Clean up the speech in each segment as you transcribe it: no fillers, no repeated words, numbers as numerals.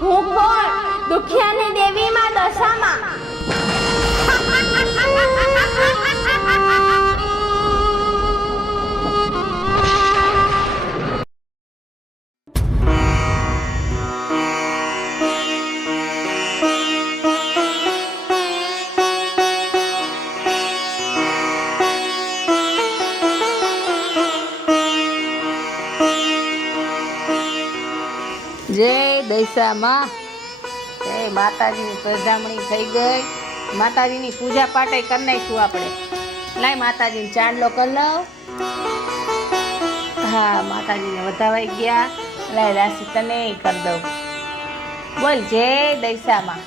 હું કોણ? દુખિયાની દેવી માં દશામાં. જય દશામાં. જય માતાજીની પધરામણી થઈ ગઈ. માતાજીની પૂજા પાઠ કરી નાખશું આપણે. લાય માતાજીને ચાંદલો કરી લઉં. હા, માતાજીને વધાવાઈ ગયા. લાય રાશિ તને કરી દઉં. બોલ જય દશામાં.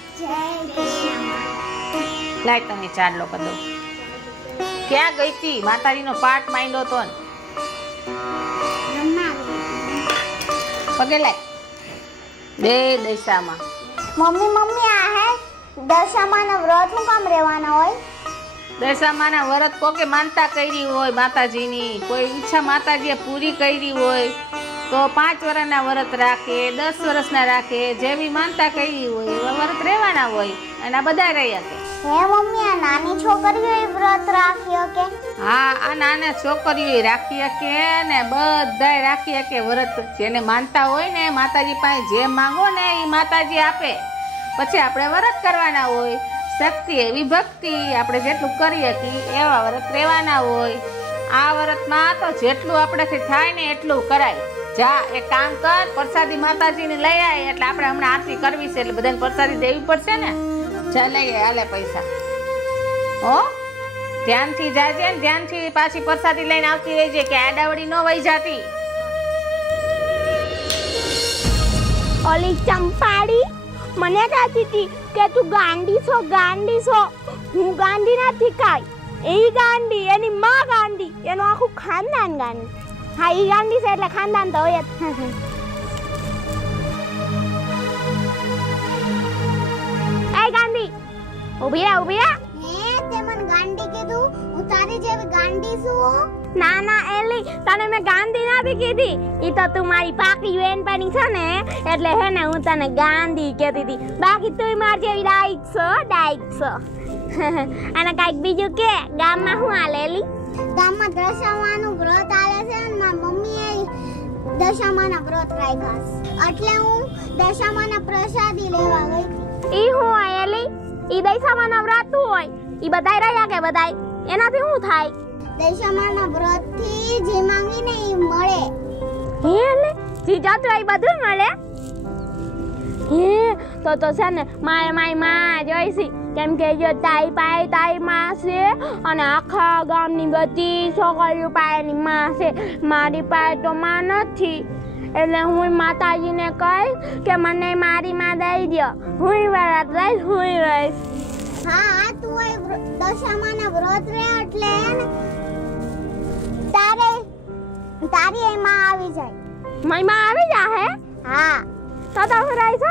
લાય તને ચાંદલો કરી દઉં. ક્યાં ગઈ હતી? માતાજીનો પાઠ માંડ્યો તો ને. પગે લાય. બે દશામાં. મમ્મી આ હે દશામાના વ્રત નું કામ રહેવાના હોય? દશામાના વ્રત કોકે માનતા કરી હોય માતાજીની, કોઈ ઈચ્છા માતાજીએ પૂરી કરી હોય તો 5 વર્ષના વ્રત રાખે, 10 વર્ષના રાખે, જેવી માનતા કરી હોય એવા વ્રત રહેવાના હોય. અને આ બધા રહ્યા કે હે મમ્મી, આ નાની છોકરીઓ વ્રત રાખી કે? હા, આ નાના છોકરીઓ રાખી શકે ને બધાય રાખી શકે વ્રત. જેને માનતા હોય ને માતાજી પાસે જે માંગો ને એ માતાજી આપે. પછી આપણે વ્રત કરવાના હોય. શક્તિ એવી ભક્તિ આપણે જેટલું કરીએ કે એવા વ્રત રહેવાના હોય. આ વ્રતમાં તો જેટલું આપણેથી થાય ને એટલું કરાય. જા એક કામ કર, પ્રસાદી માતાજીને લઈ આય. એટલે આપણે હમણાં આરતી કરવી છે એટલે બધાને પ્રસાદી દેવી પડશે ને. જા લઈ આય, હાલે પૈસા. હો, ધ્યાનથી જાજે ને ધ્યાનથી પાછી પ્રસાદી લઈને આવતી રહેજે કે આડાવડી ન વહી જાતી. ઓલી ચંપાડી મને કહેતી હતી કે તું ગાંડી છો. હું ગાંડી નથી કાઈ. એ ગાંડી, એની માં ગાંડી, એનું આખું ખાનદાન ગાંડી. હા, એ ગાંડી છે એટલે ખાનદાન તો હોય જ. એ ગાંડી, ઊભી રહે. હે, તે મને ગાંડી કીધું? હું તારી જેવી ગાંડી છું? ના એલી, તને મેં ગાંધી નથી કીધી. ઈ તો તું મારી પાકી બેનપણી છે ને એટલે હે ને હું તને ગાંધી કહેતી હતી. બાકી તું મારી જેવી ડાઈક છો. અને કાંઈક બીજું કે ગામમાં શું હાલે એલી? ગામમાં દશામાનું વ્રત આલે છે ને મારી મમ્મીએ દશામાના વ્રત રાખ્યા એટલે હું દશામાના પ્રસાદી લેવા ગઈ હતી. ઈ હું હોય એલી? ઈ દશામાના વ્રત શું હોય? ઈ બધાય રહ્યા કે બધાય? એનાથી શું થાય? દશામાના વ્રત થી જે માંગીને ઈ મળે. હે, એટલે જે જાત હોય બધું મળે? હે, તો છે ને મારી માં જોઈસી. કેમ કે જો તાઈ માં છે અને આખા ગામની બધી છોકરીઓ પાસેની માં છે. મારી પાસે તો માં નથી એટલે હું માતાજીને કહીશ કે મને મારી માં દઈ દો. હું વ્રત રહીશ. હા, તું દશામાના વ્રત રે એટલે તારી એમાં આવી જાય. મારી માં આવી જાય? હા. તો રહીશ.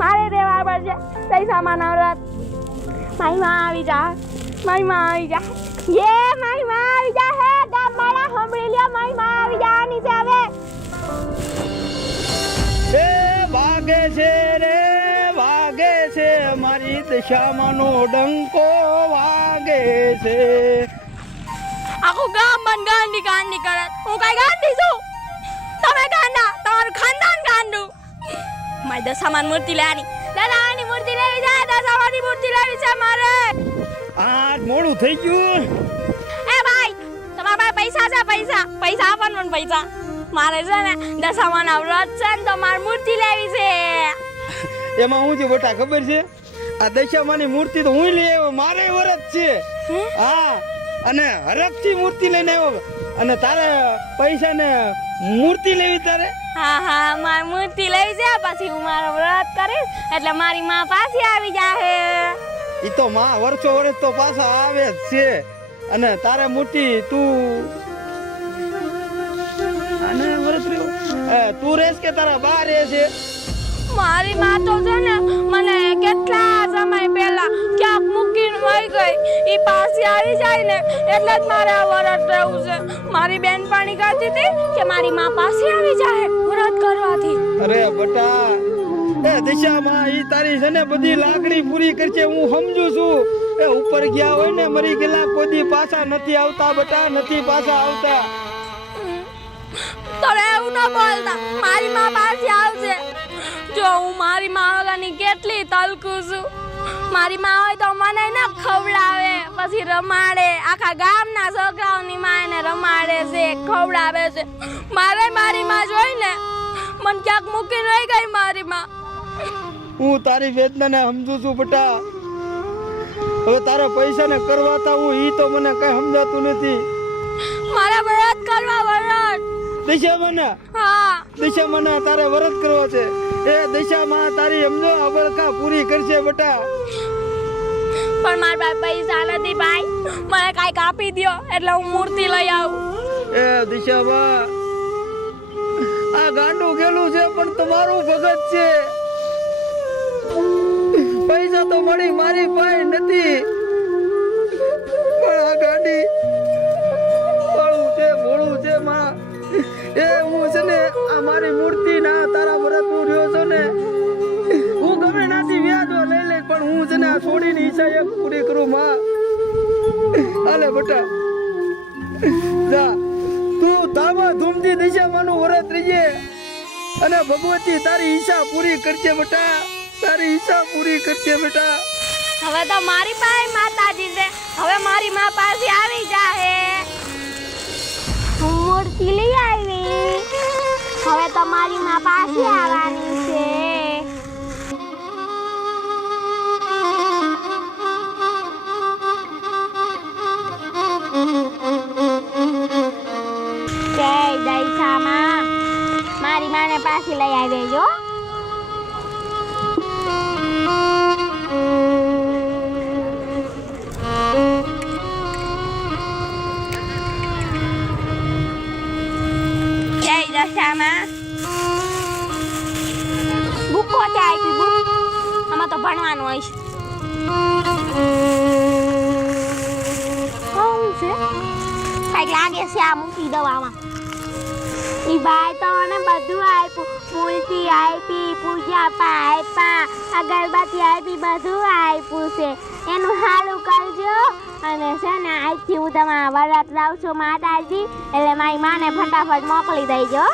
મારે રહેવા પડશે દશામાના વ્રત. મારી માં આવી જાય. યે, મારી માં આવી જાય. ગામ વાળા સાંભળી લ્યો, મારી માં આવી જવાની છે હવે. વાગે છે મારી દશામાનો ડંકો વાગે છે. આખું ગામ મન ગાંડી કરે. હું કઈ ગાંડી છું? તમે ગાંડા, તમારું ખાનદાન ગાંડું. મારી દશામાન મૂર્તિ લેવાની. દશામાની મૂર્તિ લેવી છે. દશામાની મૂર્તિ લેવી છે મારે. આ મોડું થઈ ગયું. એ ભાઈ, તમારા પાસે પૈસા છે? પૈસા આપો મને પૈસા. મારે છે ને દશામાના વ્રત છે ને તો મારે મૂર્તિ લેવી છે. એમાં હું છે બેટા ખબર છે? આ દશામાની મૂર્તિ તો હું લઈ આવ્યો. મારે વ્રત છે. હા, અને હરખથી મૂર્તિ લઈને આવ્યો. અને તારે પૈસા ને મૂર્તિ લેવી તારે? હા, મારે મૂર્તિ લેવી છે. પછી હું મારો વ્રત કરીશ એટલે મારી માં પાછી આવી જાહે. ઈ તો માં વર્ષો વર્ષ તો પાછા આવે જ છે. અને તારે મૂર્તિ તું રેસ કે તારા બા રહે છે? મારી માં તો છે ને મને કેટલા સમય પહેલા ક્યાંક મૂકીને વહી ગઈ. ઈ પાછી આવી જાય ને એટલે જ મારે આ વ્રત રહેવું છે. મારી બેનપણી કહેતી હતી કે મારી માં પાછી આવી જાય વ્રત કરવાથી. અરે બટા, એ દિશામાં ઈ તારી છે ને બધી લાકડી પૂરી કરશે હું સમજુ છું. એ ઉપર ગયા હોય ને મરી ગયેલા કોઈ પાછા નથી આવતા બટા, નથી પાછા આવતા. તો એવું ન બોલતા, મારી માં પાછી આવશે. જો હું મારી માં વગરની કેટલી તલકું છું. મારી માં હોય તો મને ન ખવડાવે, પછી રમાડે, આખા ગામના છોકરાઓની માં એને રમાડે છે, ખવડાવે છે. મારે મારી માં જોઈને મને ક્યાંક મૂકીને રહી ગઈ મારી માં. હું તારી વેદનાને સમજુ છું બટા. હવે તારા પૈસા ને કરવાતા હું ઈ તો મને કઈ સમજાતું નથી. મારા વ્રત કરવા વ્રત. દિશામાં હા દિશામાં તારે વ્રત કરવો છે. એ દિશામાં તારી સમજો અબળકા પૂરી કરશે બટા. પણ મારા પાસે પૈસા નથી ભાઈ, મને કાંઈક આપી દ્યો એટલે હું મૂર્તિ લઈ આવું. એ દિશામાં આ ગાંડું ગેલું છે પણ તમારું ભગત છે. પૈસા તો મળી મારી પાસે નથી, પણ આ ગાડી વાળું છે ભોળું છે માં. એ હું છે ને આ મારી મૂર્તિ ના તારા વ્રત હું રહ્યો છો ને, હું ગમે નાથી વ્યાજો લઈ લે પણ હું છે ને આ છોડીની ઈચ્છા એક પૂરી કરું માં. હાલે બટા જા તું ધામા ધૂમથી દિશામાંનું વ્રત રહીએ અને ભગવતી તારી ઈચ્છા પૂરી કરશે બટા, તારી ઈચ્છા પૂરી કરશે બેટા. હવે તો મારી પાસે માતાજી છે, હવે મારી માં પાસે આવી જાહે. હું મૂર્તિ લઈ આવી, હવે તો મારી માં પાસે આવવાની છે. જય દૈસામાં મારી માને પાસે લઈ આવી જો. બુક કોતે આપી બુક? આમાં તો ભણવાનું હોય છે. શું છે? કાંઈક લાગે છે આ મૂકી દઉં આમાં. ઈ ભાઈ તો મને બધું આપ્યું, મૂર્તિ આપી, પૂજા પા આપ્યા, અગરબત્તી આપી, બધું આપ્યું છે. એનું સારું કરજો. અને છે ને આજથી હું તમારા વ્રત લાવું છું માતાજી, એટલે મારી માને ફટાફટ મોકલી દેજો,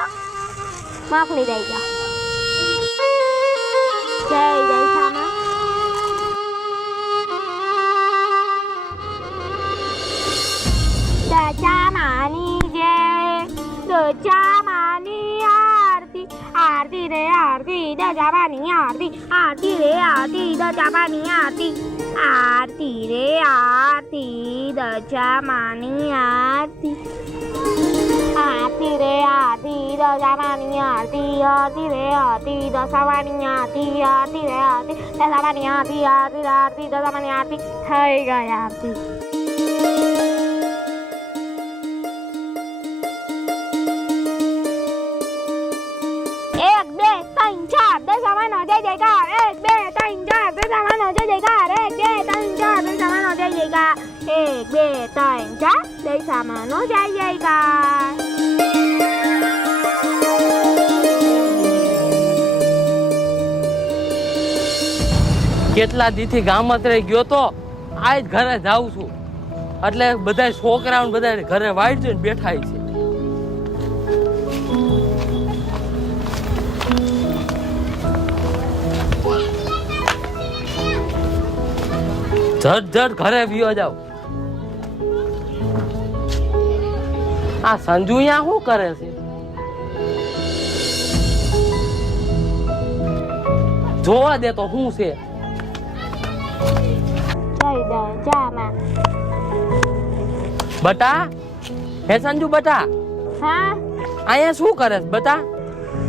મોકલી દેજો. જય દૈસામાં. દશામાની જય, દશામાની આરતી, આરતી રે આરતી, દશામાની આરતી, આરતી રે આરતી, દશામાની આરતી, આરતી રે આરતી, દશામાની આરતી, આરતી રે આરતી, દશામાની આરતી, આરતી રે આરતી, દશામાની આરતી, આરતી રે આરતી, દશામાની આરતી, આરતી રે આરતી, દશામાની આરતી. થઈ ગઈ આરતી. એક બે ત્રણ ચાર દશામાનો જય જયકાર, એક બે ત્રણ ચાર દશામાનો જય જયકાર, એક બે ત્રણ ચાર દશામાનો જય જયકાર, એક બે ત્રણ ચાર દશામાનો જય જયકાર. કેટલા દીથી ગામત રહી ગયો તો આજ ઘરે જાઉં છું, એટલે બધા છોકરાઓ બધા ઘરે વાઈટ જોઈને બેઠા છે. ઝટ ઘરે વિયો જાવ. આ સંજુ અહીંયા શું કરે છે? જોવા દે તો શું છે. બટા, હે સંજુ બટા, હા અહીંયા શું કરે છે બટા?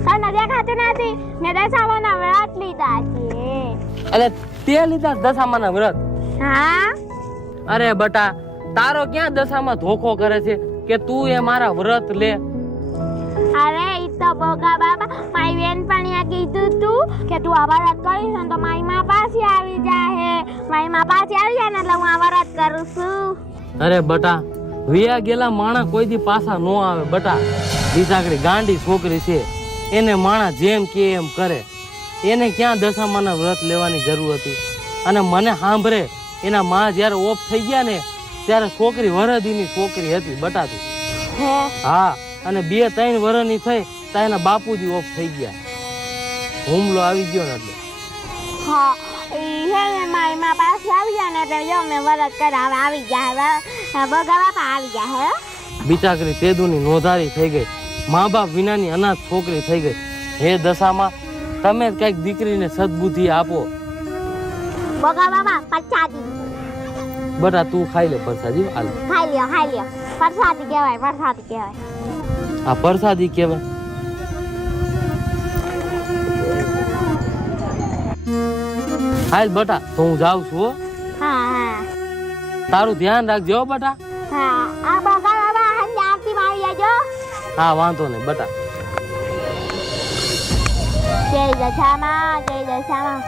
તને દેખાતું નથી? મેં દશામાના વ્રત લીધા છે. એટલે તે લીધા દશામાના વ્રત? હા. અરે બટા, તારો ક્યાં દશામાં ધોખો કરે છે કે તું એ મારા વ્રત લે? અરે ઈ તો બોગા બાબા, મારી બેનપણીએ કીધું તું કે તું આ વ્રત કરીશ ને તો મારી માં પાછી આવી જાહે. મારી માં પાછી આવી જાય ને એટલે હું આ વ્રત કરું છું. અરે બટા, વિયા ગયેલા માણા કોઈ દી પાછા નો આવે બટા. બીજાકડી ગાંડી છોકરી છે, એને માણા જેમ કે એમ કરે. એને ક્યાં દશામાના વ્રત લેવાની જરૂર હતી? અને મને સાંભળે એના માં જ્યારે ઓફ થઈ ગયા ને ત્યારે છોકરી વરદીની છોકરી હતી બટાતી. હા, અને 2-3 વર્ષની થઈ તો એના બાપુજી ઓફ થઈ ગયા. હુમલો આવી ગયો ને એટલે. હા, ઈ હે ને મારી માં પાસે આવી જાય ને એટલે જો મેં વરત કરાવવા આવી ગયા. હવે બગા બાપા આવી ગયા હે. બિચારી તેદુની નોંધારી થઈ ગઈ, મા બાપ વિનાની અનાથ છોકરી થઈ ગઈ. હે દશામાં, તમે કઈક દીકરીને સદબુદ્ધિ આપો. બગા બાપા પરસાદી. બટા તું ખાઈ લે પ્રસાદી. હાલ ખાઈ લ્યો. પરસાદી કહેવાય. આ પ્રસાદી કહેવાય. હાલ બટા, તો હું જાઉં છું હો. હા. તારું ધ્યાન રાખજો હો બટા. હા, આ બગા બાપા હંજ આરતી માં આવી જાજો. હા, વાંધો નહીં બટા. જય દશામાં.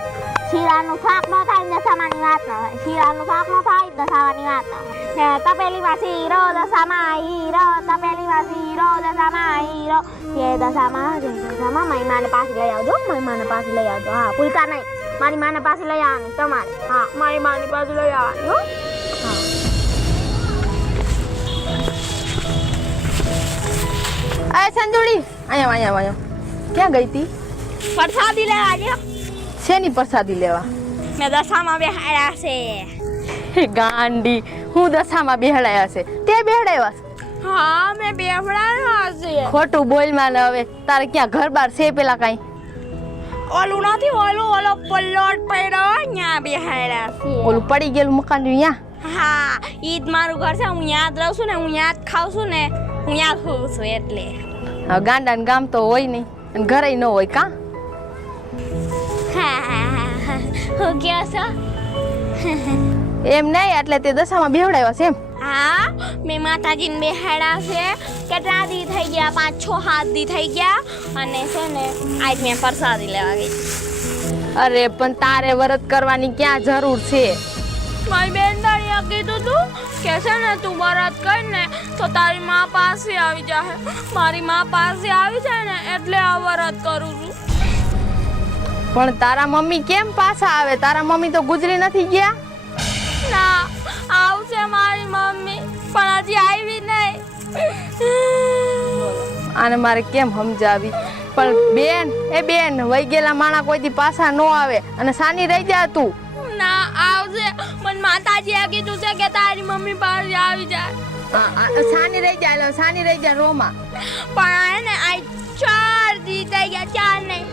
શીરાનું શાક ન થાય દશામાની વાત ન થાય. શીરાનું શાક ન થાય દશામાની વાત ન થાય. તપેલીમાં શીરો દશામાં હીરો. તપેલીમાં શીરો દશામાં હીરો. જય દશામાં મહિમાને પાસે લઈ આવજો. હા, ભૂલતા નહીં. મારી માને પાસે લઈ આવવાની તમારે. હા, મારી માની પાસે લઈ આવવાની હો. આ સંજોડી અહીંયા ક્યાં ગઈ તી? પ્રસાદી લેવા જો. શેની પ્રસાદી લેવા? મેં દશામાં બેહાડ્યા છે. હે ગાંડી, હું દશામાં બેહડાયા છે તે બેહડાયા છે? હા, મેં બેહાડ્યા છે. ખોટું બોલ માં ને હવે તારે ક્યાં ઘર બાર છે પેલા કાઈ? ઓલું નથી, ઓલો પલ્લોટ પડ્યો અહીંયા બેહાડ્યા છે. ઓલું પડી ગયેલું મકાન અહીંયા? હા, ઈ જ મારું ઘર છે. હું યાદ રહું છું ને, હું યાદ ખાઉં છું ને, હું યાદ હોઉં છું એટલે. હવે ગાંડા ને ગામ તો હોય નહીં અને ઘરે ન હોય કા? હું કહો છો? એમ નહીં, એટલે તે દશામાં બેહડાયા છે એમ? હા, મેં માતાજીને બેહાડ્યા છે. કેટલા દી થઈ ગયા? 5-6 દી થઈ ગયા. અને છે ને આજ મેં પ્રસાદી લેવા ગઈ. અરે પણ તારે વ્રત કરવાની ક્યાં જરૂર છે? મારી બેનદાણીએ કીધું તું કે છે ને તું વ્રત કર ને તો તારી માં પાસે આવી જાય. મારી માં પાસે આવી જાય ને એટલે આ વ્રત કરું છું. પણ તારા મમ્મી કેમ પાછા આવે? તારા મમ્મી તો ગુજરી નથી ગયા? ના, આવશે મારી મમ્મી પણ હજી આવી નહીં. આને મારે કેમ સમજાવી? પણ બેન વહી ગયેલા માણા કોઈથી પાછા ન આવે અને સાની રહી જા તું. ના, આવશે. મને માતાજીએ કીધું છે કે તારી મમ્મી પાસે આવી જાય. સાની રહી જા રોમાં. પણ હે ને આ 4 દી થઈ ગયા. 4 નહીં,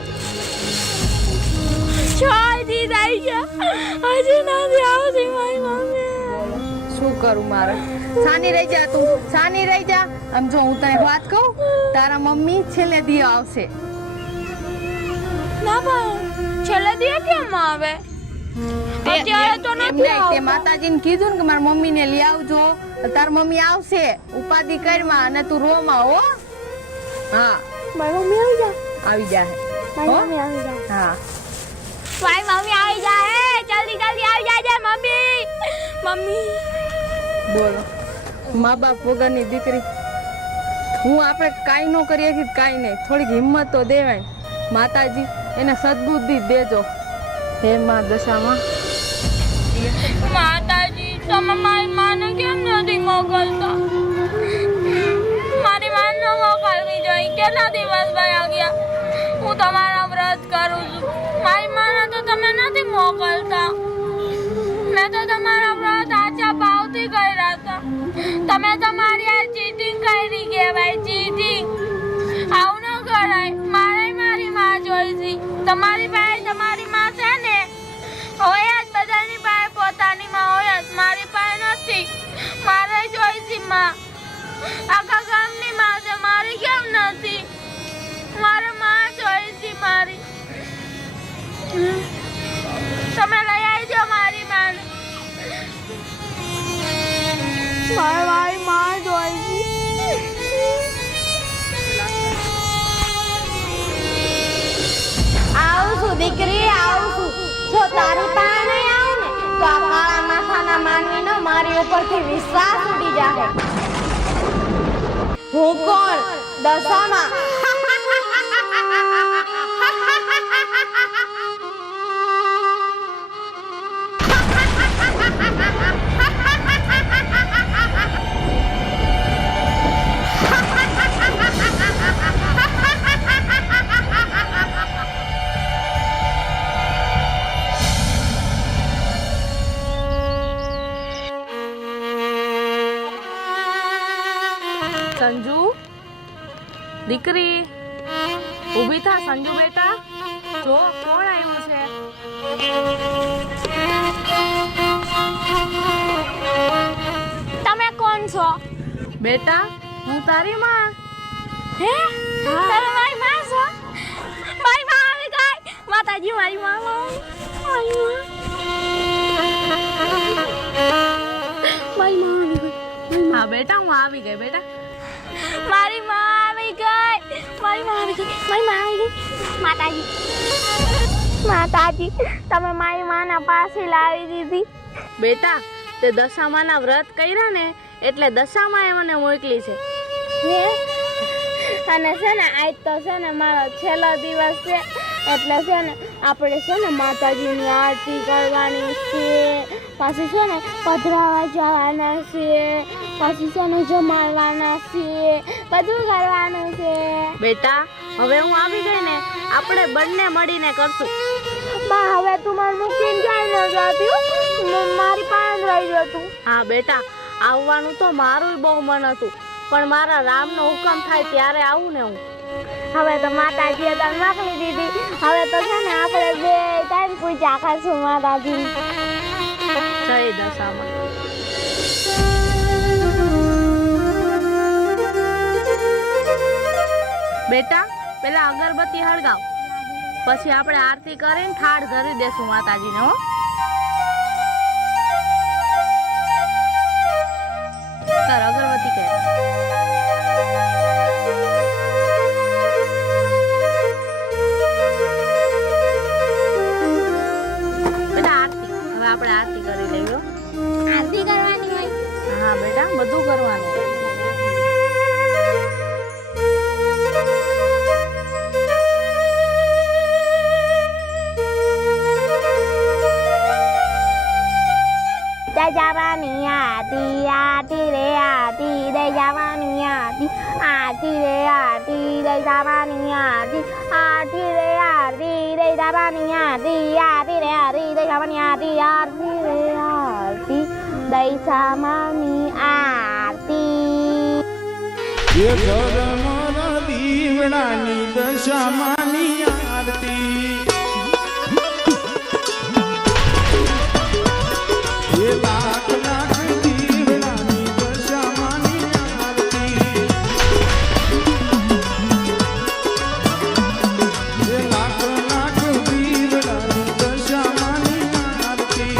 6 દી થઈ ગયા. હજી નથી આવતી મારી મમ્મી. શું કરું મારે? સાની રહી જા તું, સાની રહી જા. આમ જો હું તને વાત કહું, તારા મમ્મી છેલ્લે દી આવશે. ના પણ છેલ્લે દી કેમ આવે? અત્યારે તો નથી આવતા. તે માતાજીને કીધું ને કે મારા મમ્મીને લઈ આવજો. તાર મમ્મી આવશે. ઉપાધિ કરમાં અને તું રોમાં હો. હા, મારી મમ્મી આવી જાય. આવી જાય. મારી મમ્મી આવી જાય. હા, મારી મમ્મી આવી જાય. જલ્દી આવી જાય મમ્મી. બોલો, મા બાપ વગરની દીકરી. હું આપણે કાંઈ ન કરીએ કે કાંઈ નહીં. થોડીક હિંમત તો દેવાય. માતાજી એને સદબુદ્ધિ દેજો. હે માં દશામાં. માતાજી, તમે મારી માને કેમ નથી મોકલતા? મારી માને મોકલવી જોઈએ. કેટલા દિવસ વયા ગયા હું તમારા વ્રત કરું છું. મારી માને તો તમે નથી મોકલતા. મેં તો તમારા વ્રત આચા ભાવથી કર્યા હતા. તમે તમારી આ ચીટિંગ કરી કહેવાય, ચીટિંગ. આવું ન કરાય. મારી માં જોઈતી. તમારી પાસે તમારી માં છે ને? હોય જ, બધાની પાસે પોતાની માં હોય જ. મારી પાસે નથી. મારે જોઈતી માં. આખા ગામની માં છે, મારી કેમ નથી? મારે માં જોઈતી મારી. તમે લઈ આવજો મારી માને. મારી માં જોઈતી. આવું છું દીકરી, આવું છું. જો તારી પાસે નહીં આવું ને તો આ કાળા માથાના માનવીનો મારી ઉપરથી વિશ્વાસ ઉડી જાય. હું કોણ? દશામાં. દીકરી ઊભી થા સંજુ બેટા, જો કોણ આવ્યું છે. તમે કોણ છો? બેટા હું તારી માં. હે તમે મારી માં છો? મારી માં આવી ગઈ. માતાજી મારી માં મારી માં આવી ગઈ. હા બેટા હું આવી ગઈ બેટા. મારી માં આવી ગઈ. મારી માં આવી ગઈ. મારી માં આવી ગઈ. માતાજી માતાજી તમે મારી માના પાસે લાવી દીધી. બેટા તે દશામાના વ્રત કર્યા ને એટલે દશામાએ મને મોકલી છે. હે અને છે ને આજ તો છે ને મારો છેલ્લો દિવસ છે એટલે છે ને આપણે છે ને માતાજીની આરતી કરવાની છે, પાછી છે ને પધરાવા જવાના છે, પાછી છે ને જમાડવાના છે, બધું કરવાનું છે. બેટા હવે હું આવી ગઈ ને આપણે બંને મળીને કરશું. બા હવે તું મને મૂકીને જાય ન જતી, મારી પાસે રહી જતું. હા બેટા આવવાનું તો મારું બહુ મન હતું પણ મારા રામનો હુકમ થાય ત્યારે આવું ને હું. હવે તો માતાજીએ તને મોકલી દીધી. હવે તો છે ને આપણે બે ટાઈમ પૂજા કરશું માતાજી. જય દશામાં. બેટા પેલા અગરબત્તી હળગાવ, પછી આપણે આરતી કરીને થાળ ધરી દેશું માતાજીને. હો તાર અગરબત્તી કે બેટા આરતી. હવે આપણે આરતી કરી લઈએ. આરતી કરવાની હોય? હા બેટા બધું કરવાનું. જવાની આરતી આરતી રે આરતી દઈ જવાની આરતી આરતી રે આરતી દઈ જવાની આરતી આરતી રે આરતી દઈ જવાની આરતી આરતી રે આરતી દઈ જવાની આરતી આરતી રે આરતી દઈ જવાની આરતી. એ ધર્મના દીવડાની દશામાની આરતી, એ લાખ લાખ દીવડાની દશામાની આરતી, એ લાખ લાખ દીવડાની દશામાની આરતી.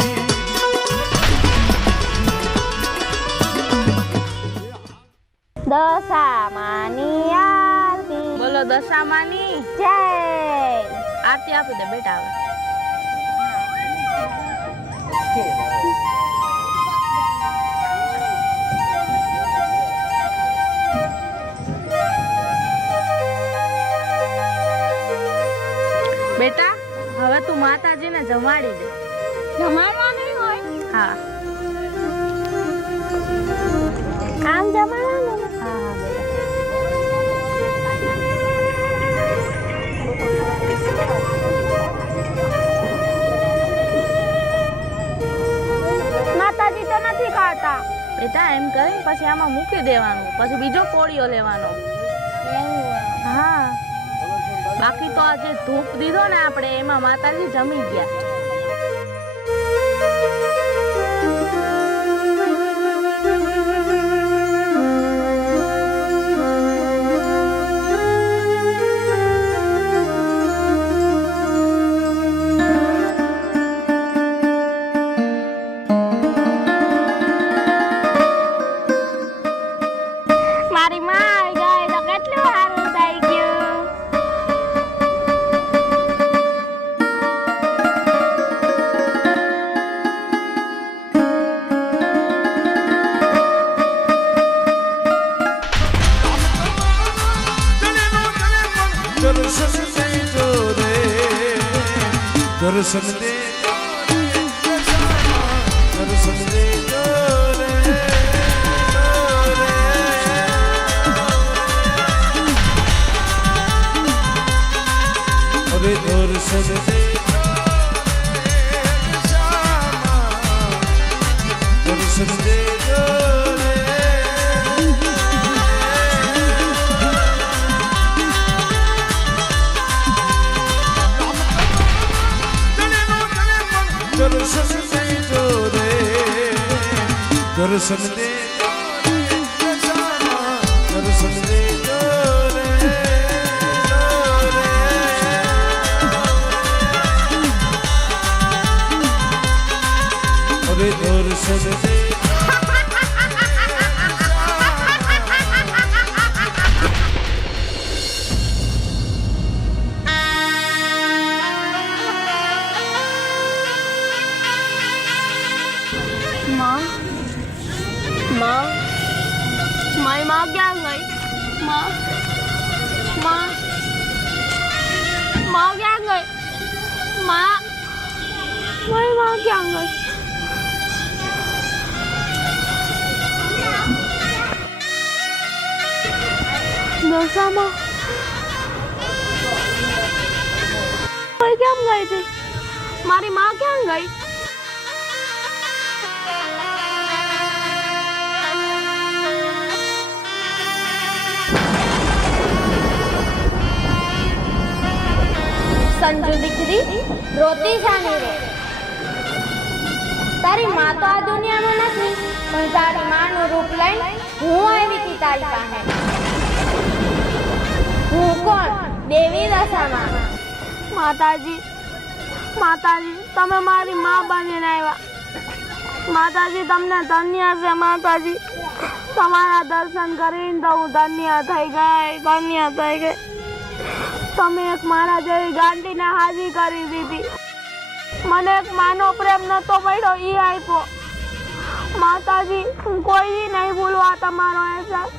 દશામાની આરતી. બોલો દશામાની જય. આરતી આપી દે બેટા. હવે બેટા હવે તું માતાજીને જમાડી દે. જમાડવાની હોય? હા આમ જમાડવાનું? હા હા બેટા. માતાજી તો નથી ખાતા. બેટા એમ કરીને પછી આમાં મૂકી દેવાનું, પછી બીજો કોળિયો લેવાનો. હા બાકી તો આજે ધૂપ દીધો ને આપણે એમાં માતાજી જમી ગયા. મારી માં આવી ગઈ તો કેટલું સારું થઈ ગયું. દર્શન દે દર્શન દે અરે દર્શન દે દર્શન દે દર્શન દેજો રે દર્શન દેજો રે દશામાં દર્શન દેજો રે અરે દર્શન દે माँ माँ माई माँ क्या गई माँ माँ माँ क्या गई माँ माई माँ क्या गई दशा माँ मैं क्या गई थी मारी माँ क्या गई संजू दीकरी रोती जानी रे तारी माँ तो आ दुनिया में नहीं पण तारी माँ नु रूप लई हूँ आई थी तारी पासे हूँ कोण देवी दशा माताजी माताजी तमे मारी माँ बनीने आव्या माताजी तमने धन्य छे माताजी तमारा दर्शन करीने तो हूँ धन्य થઈ ગઈ તમે એક મારા જેવી ગાંડીને હાજી કરી દીધી મને એક માનો પ્રેમ નતો મળ્યો ઈ આપ્યો માતાજી હું કોઈ નહીં ભૂલવા તમારો અહેસાસ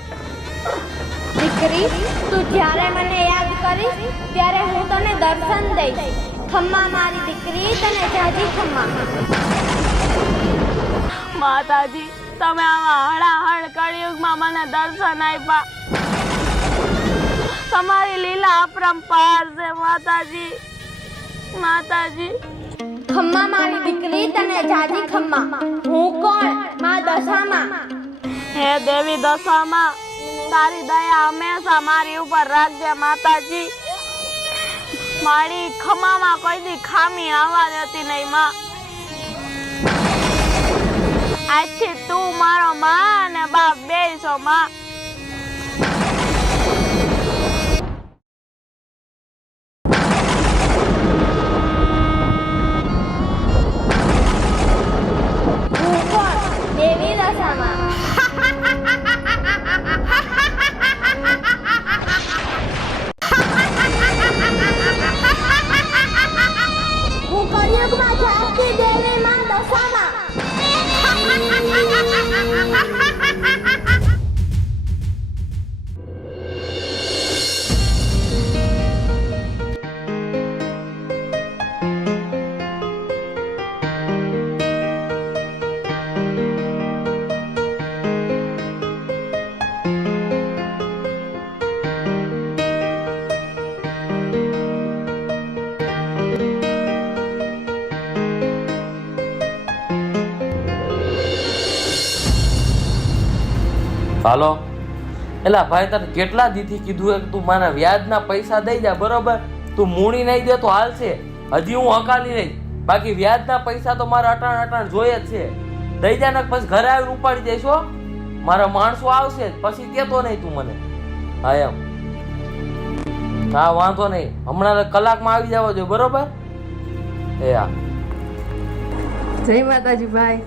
દીકરી તું જ્યારે મને યાદ કરીશ ત્યારે હું તને દર્શન દઈશ ખમ્મા મારી દીકરી તને જાજી ખમ્મા માતાજી તમે આવા હળાહળ કળિયુગમાં મને દર્શન આપ્યા તમારી લીલા અપરંપાર છે માતાજી માતાજી ખમ્મા મારી દીકરી તને જાજી ખમ્મા હું કોણ માં દશામાં હે દેવી દશામાં તારી દયા હંમેશા મારી ઉપર રાખજે માતાજી મારી ખમ્મામાં કોઈ દી ખામી આવવા દેતી નહીં માં આજથી તું મારો માં અને બાપ બેય છો માં હાલો એલા ભાઈ તને કેટલા દીથી કીધું હે કે તું મારા વ્યાજના પૈસા દઈ જા બરોબર તું મૂડી નહીં દે તો હાલશે હજી હું હકાલી નહીં બાકી વ્યાજના પૈસા તો મારા અટાણ જોઈએ જ છે દઈ જા ને પછી ઘરે આવીને ઉપાડી જઈશ હો મારા માણસો આવશે પછી કેતો નહીં તું મને હા એમ હા વાંધો નહીં હમણાં કલાકમાં આવી જવા જોઈએ બરોબર એ હા જય માતાજી ભાઈ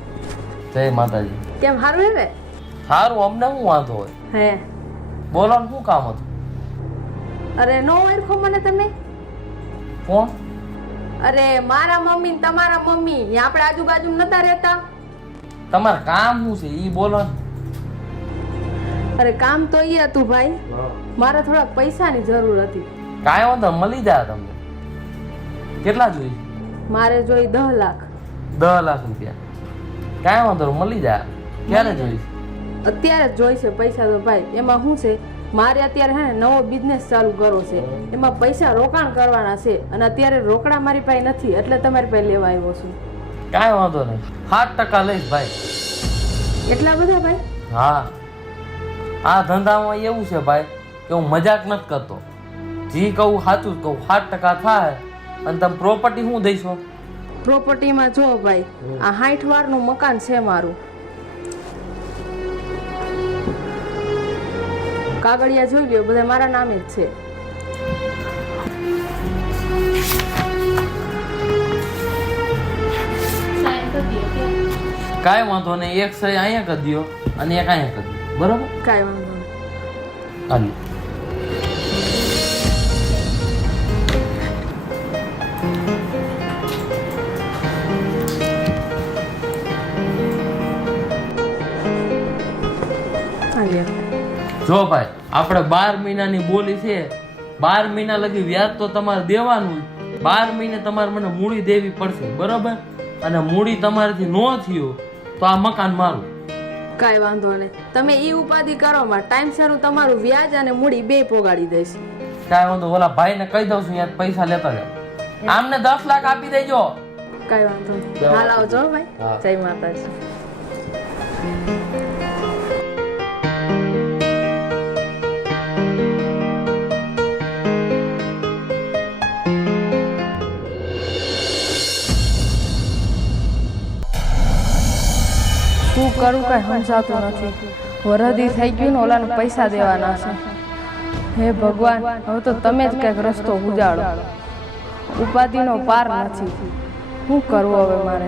જય માતાજી કેમ હારું હે ને સારું અમને શું વાંધો હોય હે બોલો ને શું કામ હતું અરે નો ઓળખો મને તમે કોણ અરે મારા મમ્મી ને તમારા મમ્મી અહીંયા આપણે આજુબાજુ નતા રહેતા તમારે કામ શું છે ઈ બોલો ને અરે કામ તો ઈ હતું ભાઈ મારે થોડા પૈસાની જરૂર હતી કાંઈ વાંધો મળી જાય તમને કેટલા જોઈએ મારે જોઈ 10 લાખ 10 લાખ રૂપિયા કાંઈ વાંધો નહીં, મળી જાય ક્યારે જોઈશ અત્યારે જ જોઈશે પૈસા તો ભાઈ એમાં શું છે મારે અત્યારે હે ને નવો બિઝનેસ ચાલુ કરવો છે એમાં પૈસા રોકાણ કરવાના છે અને અત્યારે રોકડા મારી પાસે નથી એટલે તમારી પાસે લેવા આવ્યો છું કાંઈ વાંધો નહીં 7% લઈશ ભાઈ એટલા બધા ભાઈ હા આ ધંધામાં એવું છે ભાઈ કે હું મજાક નથી કરતો જી કહું સાચું જ કહું 7% થાય અને તમે પ્રોપર્ટી શું દઈશો પ્રોપર્ટીમાં જો ભાઈ, આ 60 વારનું મકાન છે મારું. કાગળિયા જોઈ લ્યો, બધા મારા નામે જ છે. કાંઈ વાંધો નહીં, એક સહી અહીંયા કરી દો અને એક અહીંયા કરી દો, બરોબર? કાંઈ વાંધો નહીં. હાલી. જો ભાઈ, આપણે 12 મહિનાની બોલી છે. 12 મહિના લગી વ્યાજ તો તમારે દેવાનું. 12 મહિને તમારે મને મૂડી દેવી પડશે, બરોબર? અને મૂડી તમારાથી ન થયું તો આ મકાન મારું. કાંઈ વાંધો નહીં, તમે ઈ ઉપાધિ કરો માં. ટાઈમસર હું તમારું વ્યાજ અને મૂડી બે પોગાડી દઈશ. કાંઈ વાંધો, ઓલા ભાઈને કહી દઉં છું યાર પૈસા લેતા જાવ. આમને 10 લાખ આપી દેજો. કાંઈ વાંધો નહીં, હાલ આવજો ભાઈ. જય માતાજી. શું કરું કઈ સમજાતું નથી. વરદી થઈ ગયું ને ઓલાને પૈસા દેવાના છે. હે ભગવાન, હવે તો તમે જ કંઈક રસ્તો ઉજાડો. ઉપાધિનો પાર નથી. શું કરવું હવે મારે?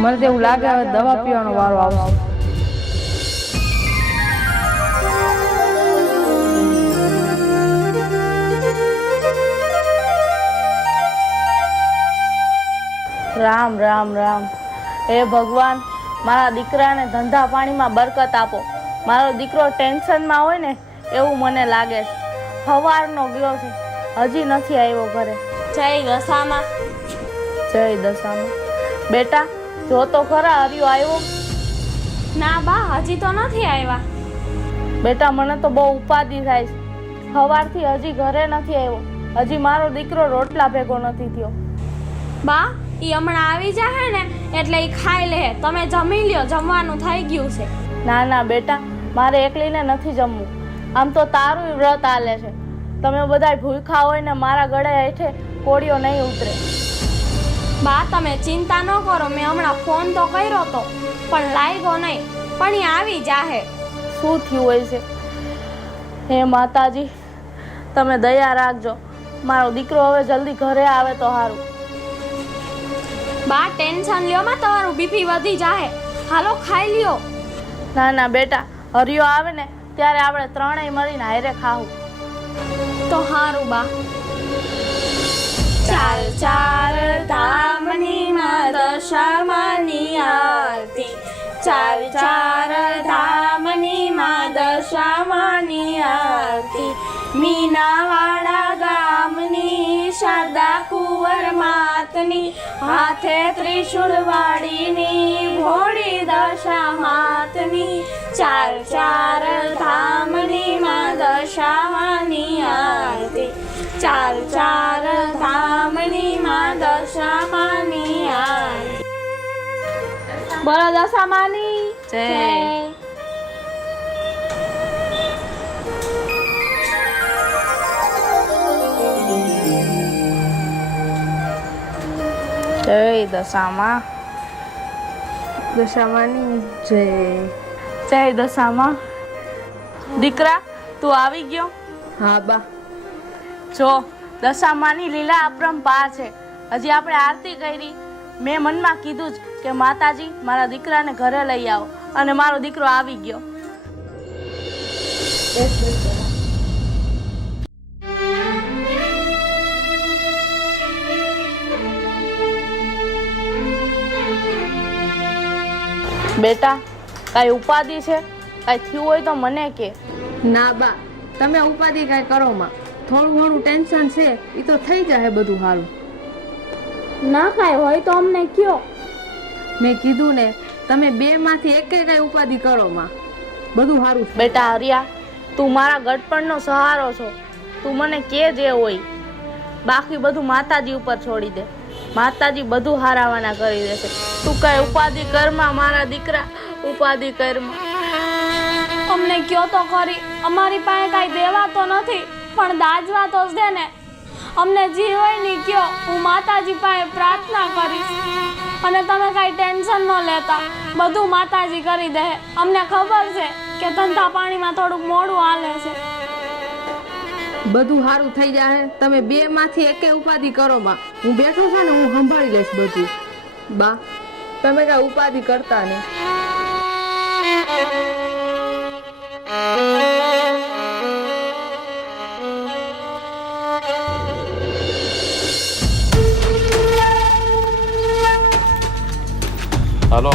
મને તો એવું લાગે હવે દવા પીવાનો વારો આવશે. રામ રામ રામ. હે ભગવાન, મારા દીકરાને ધંધા પાણીમાં બરકત આપો. મારો દીકરો ટેન્શનમાં હોય ને એવું મને લાગે છે. સવારનો ગયો છે, હજી નથી આવ્યો ઘરે. જય દશામાં. જય દશામાં. બેટા જો તો ખરા, હરિયો આવ્યો? ના બા, હજી તો નથી આવ્યા. બેટા મને તો બહુ ઉપાધિ થાય છે. સવારથી હજી ઘરે નથી આવ્યો. હજી મારો દીકરો રોટલા ભેગો નથી થયો. બા, ઈ હમણાં આવી જાહે ને એટલે ઈ ખાઈ લે. તમે જમી લ્યો, જમવાનું થઈ ગયું છે. ના ના બેટા, મારે એકલીને નથી જમવું. આમ તો તારું વ્રત હાલે છે. તમે બધા ભૂખ્યા હોય ને મારા ગળે હેઠે કોળીઓ નહીં ઉતરે. બા તમે ચિંતા ન કરો, મેં હમણાં ફોન તો કર્યો તો પણ લાગ્યો નહીં. પણ ઈ આવી જાહે. શું થયું હોય છે? હે માતાજી, તમે દયા રાખજો. મારો દીકરો હવે જલ્દી ઘરે આવે તો સારું. બા ટેન્શન લ્યો માં, તમારું બીપી વધી જાહે. હાલો ખાઈ લ્યો. ના ના બેટા, હરિયો આવે ને ત્યારે આપણે ત્રણેય મળીને હારે ખાવું. તો હારું બા. ચાર ચાર ધામની માં દશામાની આરતી. ચાર ચાર ધામની માં દશામાની આરતી. મીનાવાડા ગામની શારદા કુંવર માતની, હાથે ત્રિશુળ વાળીની ભોળી દશા માતની. ચાર ચાર ધામની માં દશામાની આરતી. ચાર ચાર ધામની માં દશામાની આરતી. બોલો દશામાની જય. જય દશામાં. દશામાની જય. જય દશામાં. દીકરા તું આવી ગયો? હા બા. જો દશામાની લીલા અપરંપાર છે. હજી આપણે આરતી કરી. મેં મનમાં કીધું જ કે માતાજી મારા દીકરાને ઘરે લઈ આવો, અને મારો દીકરો આવી ગયો. બેટા કાંઈ ઉપાધિ છે? કાંઈ થયું હોય તો મને કે. ના બા, તમે ઉપાધિ કાંઈ કરો માં. થોડું ઘણું ટેન્શન છે, એ તો થઈ જાય બધું સારું. ના કાંઈ હોય તો અમને કયો. મેં કીધું ને, તમે બે માંથી એક કઈ ઉપાધિ કરો માં, બધું સારું છે. બેટા હરિયા, તું મારા ગઢપણનો સહારો છો. તું મને કે જે હોય, બાકી બધું માતાજી ઉપર છોડી દે. માતાજી બધું હારાવાના કરી દેશે. તું કઈ ઉપાધિ કરમાં મારા દીકરા, ઉપાધિ કરમાં. અમને કયો તો ખરી, અમારી પાસે કાંઈ દેવા તો નથી પણ દાજવા તો જ દે ને. અમને જી હોય ને કયો, હું માતાજી પાસે પ્રાર્થના કરીશ અને તમે કાંઈ ટેન્શન ન લેતા, બધું માતાજી કરી દે. અમને ખબર છે કે ધંધા પાણીમાં થોડુંક મોડું હાલે છે. બધું સારું થઈ જાય. તમે બે માંથી એકે ઉપાધિ કરો માં. હું બેઠો છું ને, હું સંભાળી લઈશ બધું. બા તમે કાંઈ ઉપાધિ કરતા નહીં. હાલો,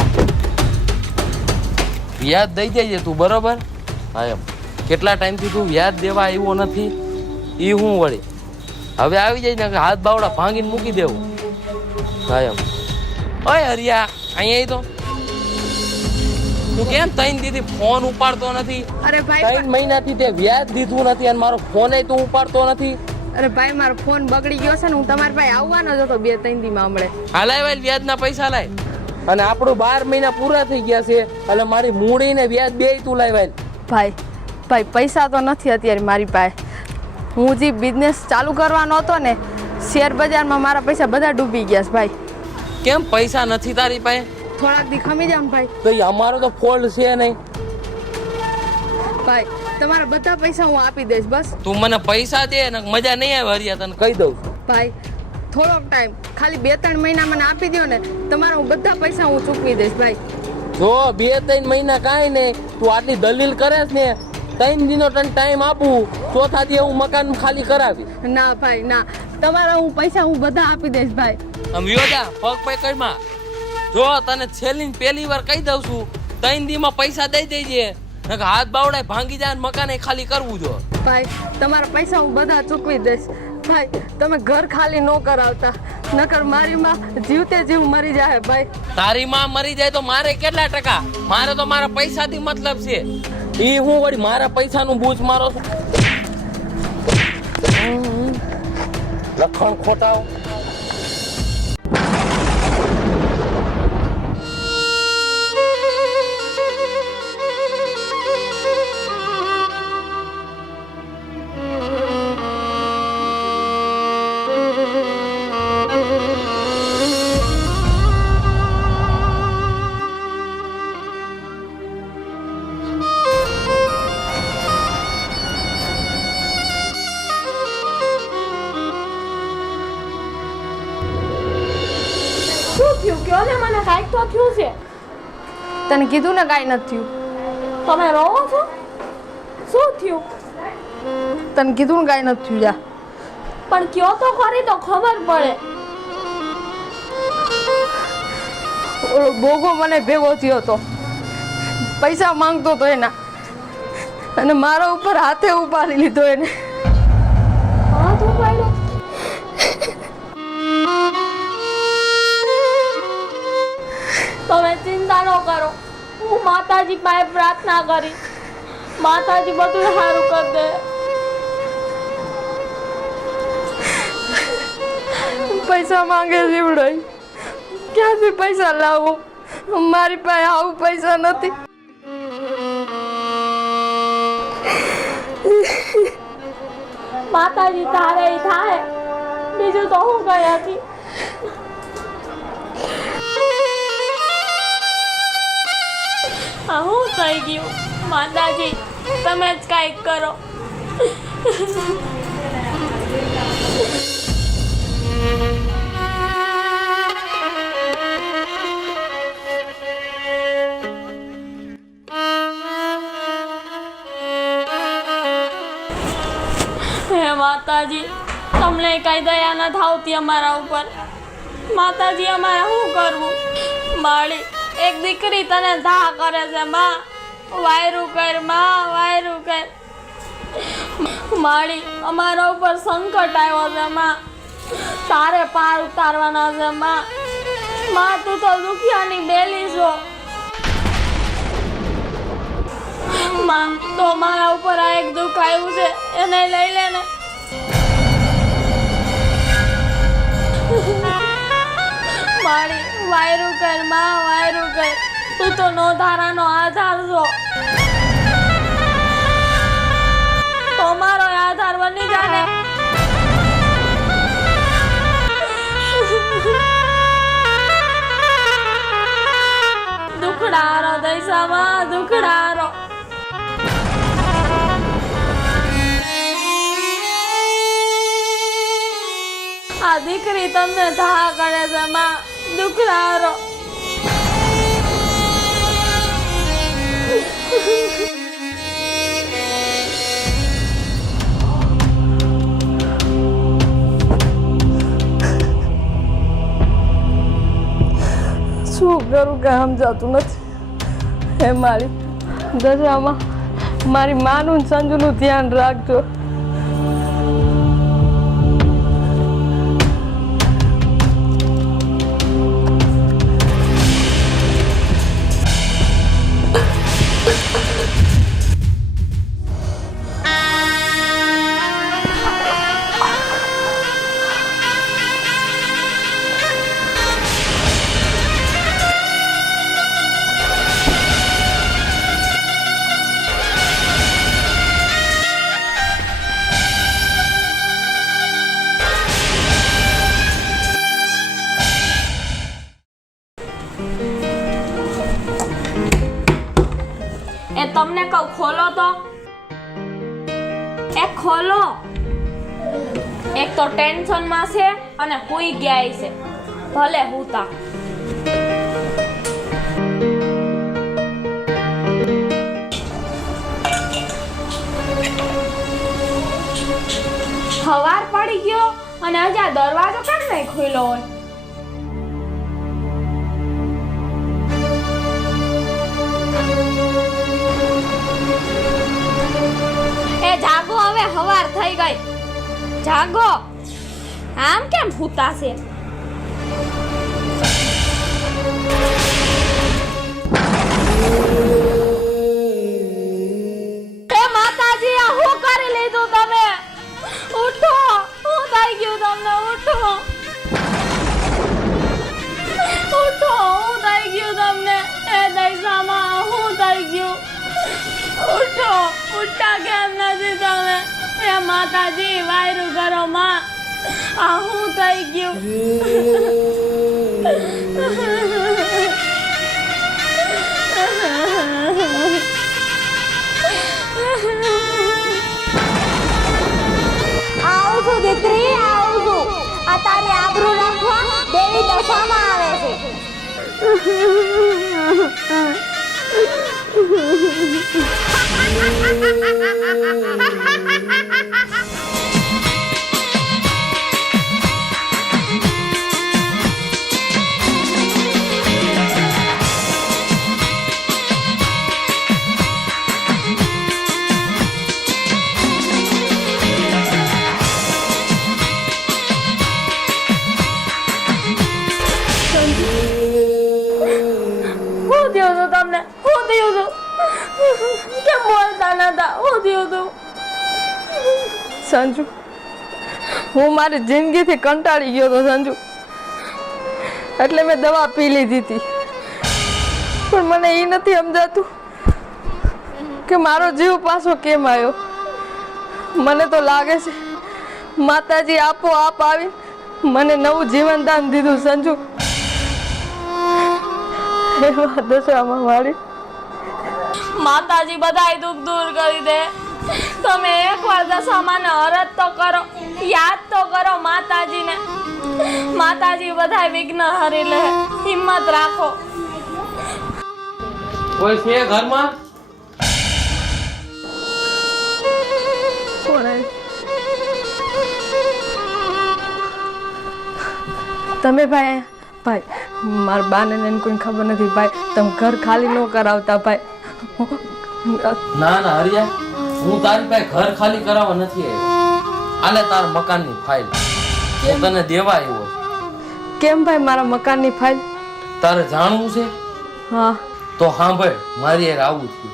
વ્યાજ દઈ જઈએ તું, બરોબર? હા એમ. કેટલા ટાઈમથી તું વ્યાજ દેવા આવ્યો નથી, એ હું વળી હવે આવી જાય ને હાથ બાવડા ભાંગીને મૂકી દેવું. હા એમ. ઓય હરિયા, અહીંયા તો તું કેમ 3 દીધી ફોન ઉપાડતો નથી? અરે ભાઈ, 3 મહિનાથી તે વ્યાજ દીધું નથી અને મારો ફોન તું ઉપાડતો નથી. અરે ભાઈ, મારો ફોન બગડી ગયો છે ને, હું તમારી પાસે આવવાનો જ હતો 2-3 દીમાં હમણે. હાલાય ભાઈ, વ્યાજના પૈસા લાય. અને આપણું 12 મહિના પૂરા થઈ ગયા છે એટલે મારી મૂડી ને વ્યાજ બે તું લાય ભાઈ. ભાઈ પૈસા તો નથી અત્યારે મારી પાસે. હું જે બિઝનેસ ચાલુ કરવાનો હતો ને, શેર બજારમાં મારા પૈસા બધા ડૂબી ગયા છે ભાઈ. કેમ પૈસા નથી તારી પાસે? થોડાક દી ખમી જાવ ને ભાઈ. તો અમારો તો ફોલ્ટ છે નહીં ભાઈ, તમારા બધા પૈસા હું આપી દઈશ. બસ તું મને પૈસા દે ને મજા નહીં આવે હરિયા, તને કહી દઉં. ભાઈ થોડોક ટાઈમ, ખાલી 2-3 મહિના મને આપી દો ને, તમારા હું બધા પૈસા હું ચૂકવી દઈશ ભાઈ. જો 2-3 મહિના કાંઈ નહીં, તું આટલી દલીલ કરે ને, 3 દિનો તને ટાઈમ આપું, ચોથા દી હું મકાન ખાલી કરાવી. ના ભાઈ ના, તમારા હું પૈસા હું બધા આપી દઈશ ભાઈ. આમ યોજા પગ પકડમાં. જો તને છેલ્લી પહેલી વાર કહી દઉં છું, 3 દીમાં પૈસા દઈ દેજે, નકર હાથ બાવડાય ભાંગી જાય ને મકાન ખાલી કરવું જો. ભાઈ તમારા પૈસા હું બધા ચૂકવી દઈશ. ભાઈ તમે ઘર ખાલી ન કરાવતા, નકર મારી માં જીવતે જીવ મરી જાય. ભાઈ તારી માં મરી જાય તો મારે કેટલા ટકા? મારે તો મારા પૈસાથી મતલબ છે. ઈ હું વળી મારા પૈસાનું બૂચ મારો છું? લખણ ખોટાઓ. શું થયું કયો ને મને? કાંઈક તો થયું છે. તને કીધું ને કાંઈ નથી થયું. તમે રોવો છો? શું થયું? તને કીધું ને કાંઈ નથી થયું. જા પણ કયો તો ખરી તો ખબર પડે. ઓલો બોગો મને ભેગો થયો હતો, પૈસા માંગતો હતો એના, અને મારા ઉપર હાથે ઉપાડી લીધો એને. હાથ ઉપાડ્યો? તમે ચિંતા ન કરો, હું માતાજી પાસે પ્રાર્થના કરી, માતાજી બધું સારું કરી દે. પૈસા માંગે જીવડાઈ, ક્યાંથી પૈસા લાવું? મારી પાસે આવું પૈસા નથી. માતાજી તારે ઈ થાય, બીજું તો હું કઈ હતી. હું થઈ ગયું? માતાજી તમે જ કાંઈક કરો. હે માતાજી, તમને કઈ દયા ન થાવતી અમારા ઉપર. માતાજી અમારે શું કરવું? માળી એક દીકરી તને ધા કરે છે માં, વાયરું કર માં, વાયરું કર. માળી અમારા ઉપર સંકટ આવ્યો છે માં, તારે પાર ઉતારવાનો છે માં. માં તું તો દુખિયાની બેલી છો માં, તો મારા ઉપર આ એક દુઃખ આવ્યું છે એને લઈ લે ને. માળી વાયરું કર માં, વાયરું કર. તું તો નો ધારાનો આધાર છો, તો મારો આધાર બની જા ને. દુખડારો. આ દીકરી તમને ધા કરે છે માં, દુખડારો. શું કરું કે સમજાતું નથી. હે મારી દશામાં મારી માનું ને સંજુનું ધ્યાન રાખજો. એ તમને કહું ખોલો તો, એ ખોલો. એક તો ટેન્શનમાં છે અને હુઈ ગયા છે. ભલે હુતા. સવાર પડી ગયો અને હજી આ દરવાજો કેમ નહીં ખુલ્લો હોય? જાગો, હવે સવાર થઈ ગઈ. જાગો. આમ કેમ ભૂતા છે? એ માતાજી, આ શું કરી લીધું તમે? ઉઠો, શું થઈ ગયું તમને? ઉઠો, ઉઠો, શું થઈ ગયું તમને? એ દૈસામાં શું થઈ ગયું? ઉઠો, ઉઠતા કેમ નથી તમે? એ માતાજી, વાયરું કરો માં. આ શું થઈ ગયું? આવું છું દીકરી, આવું છું. આ તારી આબરૂ રાખવા દેવી દશામાં આવે છે. શું થયું હતું તમને? શું થયું હતું? કેમ બોલતા નતા? શું થયું હતું? સંજુ, હું મારી જિંદગીથી કંટાળી ગયો હતો સંજુ. એટલે મેં દવા પી લીધી હતી. પણ મને એ નથી સમજાતું કે મારો જીવ પાછો કેમ આવ્યો. મને તો લાગે છે માતાજી આપોઆપ આવી મને નવું જીવનદાન દીધું સંજુ. એવા દશામાં મારી માતાજી બધાય દુઃખ દૂર કરી દે. તમે એકવાર દશામાને અરજ તો કરો, યાદ તો કરો માતાજીને. માતાજી બધાય વિઘ્ન હરી લે. હિંમત રાખો. કોઈ છે ઘરમાં? કોણ આવ્યું? તમે ભાઈ? ભાઈ, મારા બાને ને કોઈને ખબર નથી ભાઈ. તમે ઘર ખાલી ન કરાવતા ભાઈ. ના ના હરિયા, હું તારી પાસે ઘર ખાલી કરાવવા નથી આવ્યો. આલે તાર મકાનની ફાઇલ હું તને દેવા આવ્યો. કેમ ભાઈ મારા મકાનની ફાઇલ? તારે જાણવું છે? હા. તો સાંભળ, મારી યાર આવું થયું.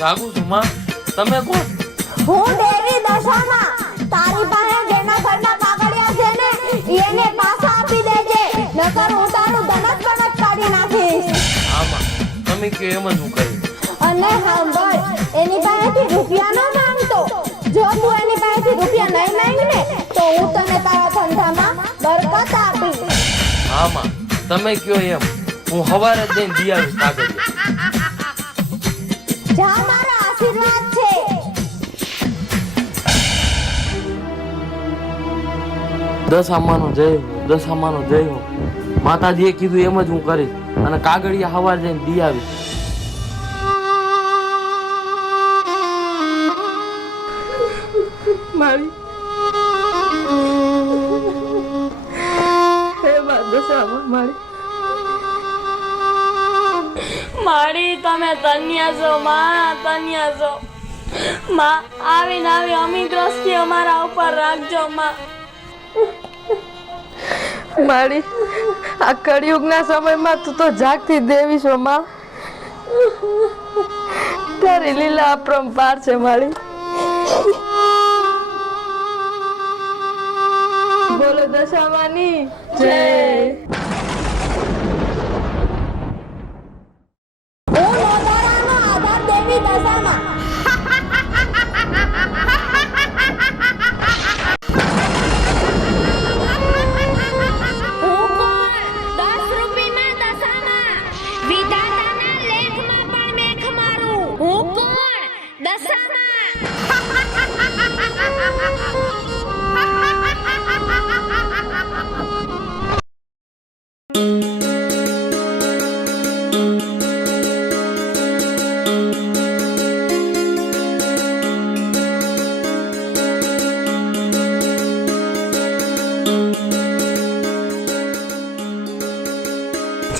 જાગું છું માં. તમે કોણ? હું દેવી દશામાં. તારી પાસે જેના ઘરના કાગળિયા છે ને એને પાછા આપી દેજે, નકર હું તારું ધનક કનક કાઢી નાખીશ. આમાં તમે કે એમ જ હું કરી. અને સાંભળ, એની પાસેથી રૂપિયા ન માંગતો. જો તું તું એની પાસેથી રૂપિયા નહીં માંગ ને તો હું તને તારા ધંધામાં બરકત આપીશ. હા માં, તમે કયો એમ. હું હવારે જ જઈને દી આવીશ કાગળિયા. જા, મારા આશીર્વાદ છે. દશામાનો જય હો, દશામાનો જય હો. માતાજીએ કીધું એમ જ હું કરીશ અને કાગળિયા હવારે જઈને દી આવીશ. મારી હે બા દશામાં મારી તમે ધન્ય છો માં, ધન્ય છો માં. આવીને આવી અમી દ્રષ્ટિ અમારા ઉપર રાખજો માં. મારી આ કળિયુગના સમયમાં તું તો જાગતી દેવી છો માં. તારી લીલા અપરંપાર છે મારી. બોલો દશામાની જય. હું નોતારાનો આધાર દેવી દશામાં. હું કોણ? 10 રૂપિયામાં દશામાં. વિધાતાના લેખમાં પણ મેખ મારું. હું કોણ? દશામાં.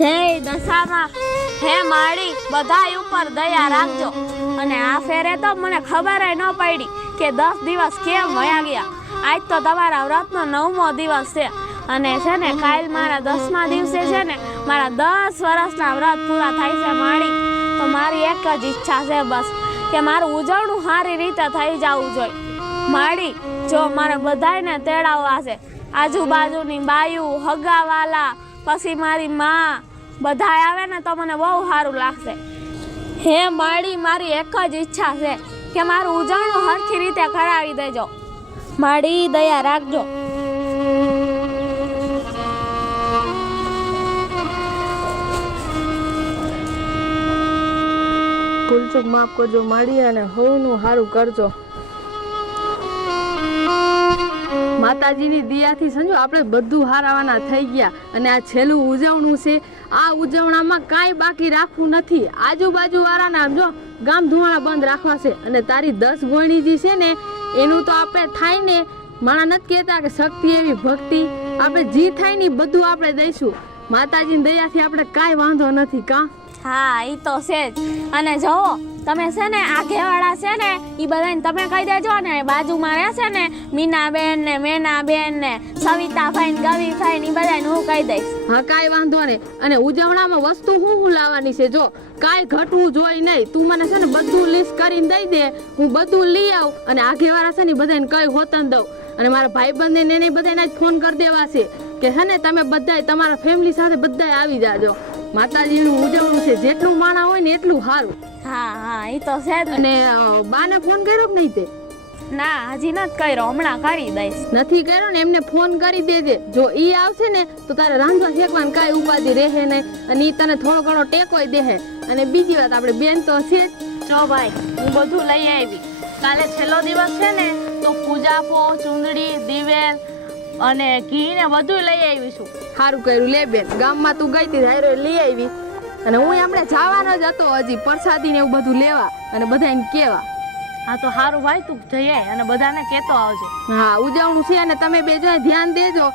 જય દશામાં. હે માળી, બધાય ઉપર દયા રાખજો. અને આ ફેરે તો મને ખબર ન પડી કે 10 દિવસ કેમ વયા ગયા. આજ તો તમારા વ્રતનો 9મો દિવસ છે અને છે ને કાલ મારા 10મા દિવસે છે ને મારા 10 વર્ષના વ્રત પૂરા થાય છે માળી. તો મારી એક જ ઈચ્છા છે બસ કે મારું ઉજવણું સારી રીતે થઈ જવું જોઈએ માળી. જો મારે બધાયને તેડાવવા છે, આજુબાજુની બાયું, હગાવાલા, પછી મારી માં, બધાય આવે ને તો મને બહુ સારું લાગશે. હે માળી, મારી એક જ ઈચ્છા છે કે મારું ઉજવણું સરખી રીતે કરાવી દેજો માળી, દયા રાખજો. ભૂલચૂક માફ કરજો માળી અને હોનું સારું કરજો. માતાજીની દયાથી સમજો આપણે બધું હારાવાના થઈ ગયા અને આ છેલ્લું ઉજવણું છે. આ ઉજવણામાં કાંઈ બાકી રાખવું નથી. આજુબાજુ વાળાના આમ જો ગામ ધુવાણા બંધ રાખવા છે અને તારી 10 ગોયણી જે છે ને એનું તો આપણે થાય ને. માણા નથી કહેતા કે શક્તિ એવી ભક્તિ આપણે જે થાય ને બધું આપણે દઈશું. માતાજીની દયાથી આપણે કાંઈ વાંધો નથી કાં. હા, એ તો છે જ. અને જોવો તમે છે ને આઘેવાળા છે ને એ બધાને તમે કહી દેજો ને. બાજુમાં રહેશે ને મીનાબેન ને મેનાબેન ને સવિતાભાઈ ને ગવીભાઈ ને એ બધાને હું કહી દઈશ. હા, કાંઈ વાંધો નહીં. અને ઉજવણામાં વસ્તુ હું લાવવાની છે જો કાંઈ ઘટવું જોઈએ નહીં. તું મને છે ને બધું લિસ્ટ કરીને દઈ દે, હું બધું લઈ આવું અને આગેવાળા છે ને બધાને કઈ હોતન દઉં. અને મારા ભાઈબંધને એને બધાને જ ફોન કરી દેવા છે કે છે ને તમે બધાય તમારા ફેમિલી સાથે બધાય આવી જાજો. માતાજીનું ઉજવણું છે, જેટલું માણા હોય ને એટલું સારું. હા હા, એ તો છે જ. અને બાને ફોન કર્યો કે નહીં તે? ના, હજી નથી કર્યો, હમણાં કરી દઈશ. નથી કર્યો ને એમને ફોન કરી દેજે. જો ઈ આવશે ને તો તારે રાંધવા શેકવાનું કાંઈ ઉપાધિ રહે નહીં અને ઈ તને થોડો ઘણો ટેકોય દેહે. અને બીજી વાત આપણે બેન તો છે જ. જો ભાઈ, હું બધું લઈ આવી. કાલે છેલ્લો દિવસ છે ને તો પૂજાપો, ચૂંદડી, દિવેલ અને ઘી ને બધું લઈ આવી છું. સારું કર્યું લે બેન, ગામમાં તું ગઈ હતી હારે લઈ આવી અને હું આપણે જવાનો જ હતો હજી પ્રસાદી ને એવું બધું લેવા અને બધાને કેવા. હા તો સારું ભાઈ, તું જઈ આય અને બધાને કહેતો આવજે. હા, ઉજવણું છે અને તમે બે જો ધ્યાન દેજો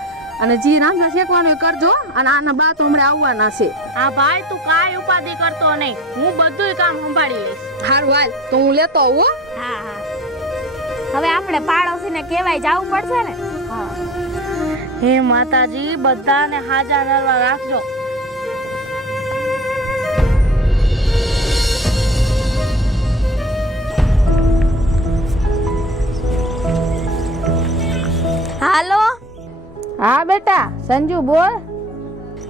અને જી રાંધવા શેકવાનું કરજો. અને આના બા તો હમણાં આવવાના છે. હા ભાઈ, તું કાંઈ ઉપાધિ કરતો નહીં, હું બધું કામ સંભાળી લઈશ. સારું હાલ તો હું લેતો આવું. હા હા, હવે આપણે પાડોશીને કહેવાય જવું પડશે ને. હા. હે માતાજી, બધાને હાજા નરવા રાખજો. હાલો. હા બેટા, સંજુ બોલ.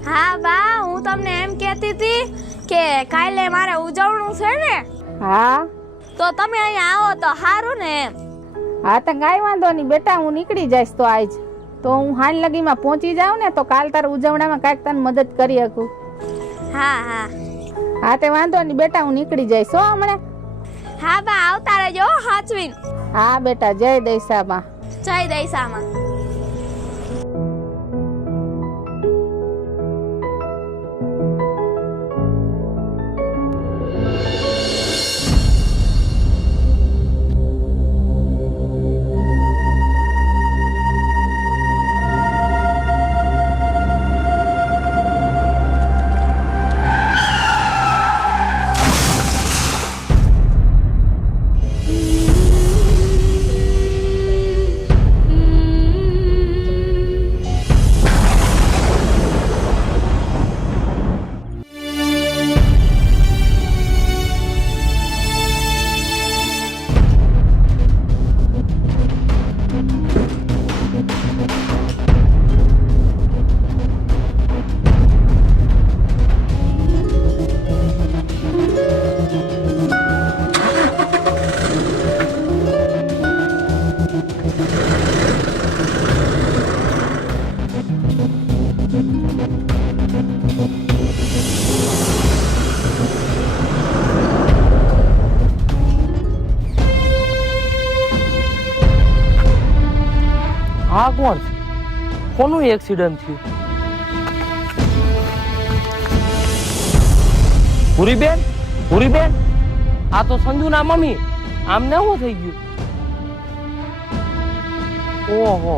હા બા, હું તમને એમ કહેતી હતી કે કાલે મારે ઉજવણું છે ને, હા તો તમે અહીંયા આવો તો સારું ને એમ. હા તો કાંઈ વાંધો નહીં બેટા, હું નીકળી જઈશ તો આજ તો હું હાલ લગીમાં પહોંચી જાઉં ને તો કાલ તારા ઉજવણામાં કાંઈક તને મદદ કરી શકું. હા હા હા તે વાંધો નહીં બેટા, હું નીકળી જઈશ હો હમણાં. હા બા આવતા રહેજો હાચવીન. હા બેટા, જય દઈસામાં. જય દઈસામાં. આ કોણ છે? કોનું એક્સિડન્ટ થયું? પૂરીબેન, પૂરીબેન, આ તો સંજુના મમ્મી. આમને શું થઈ ગયું? ઓહો,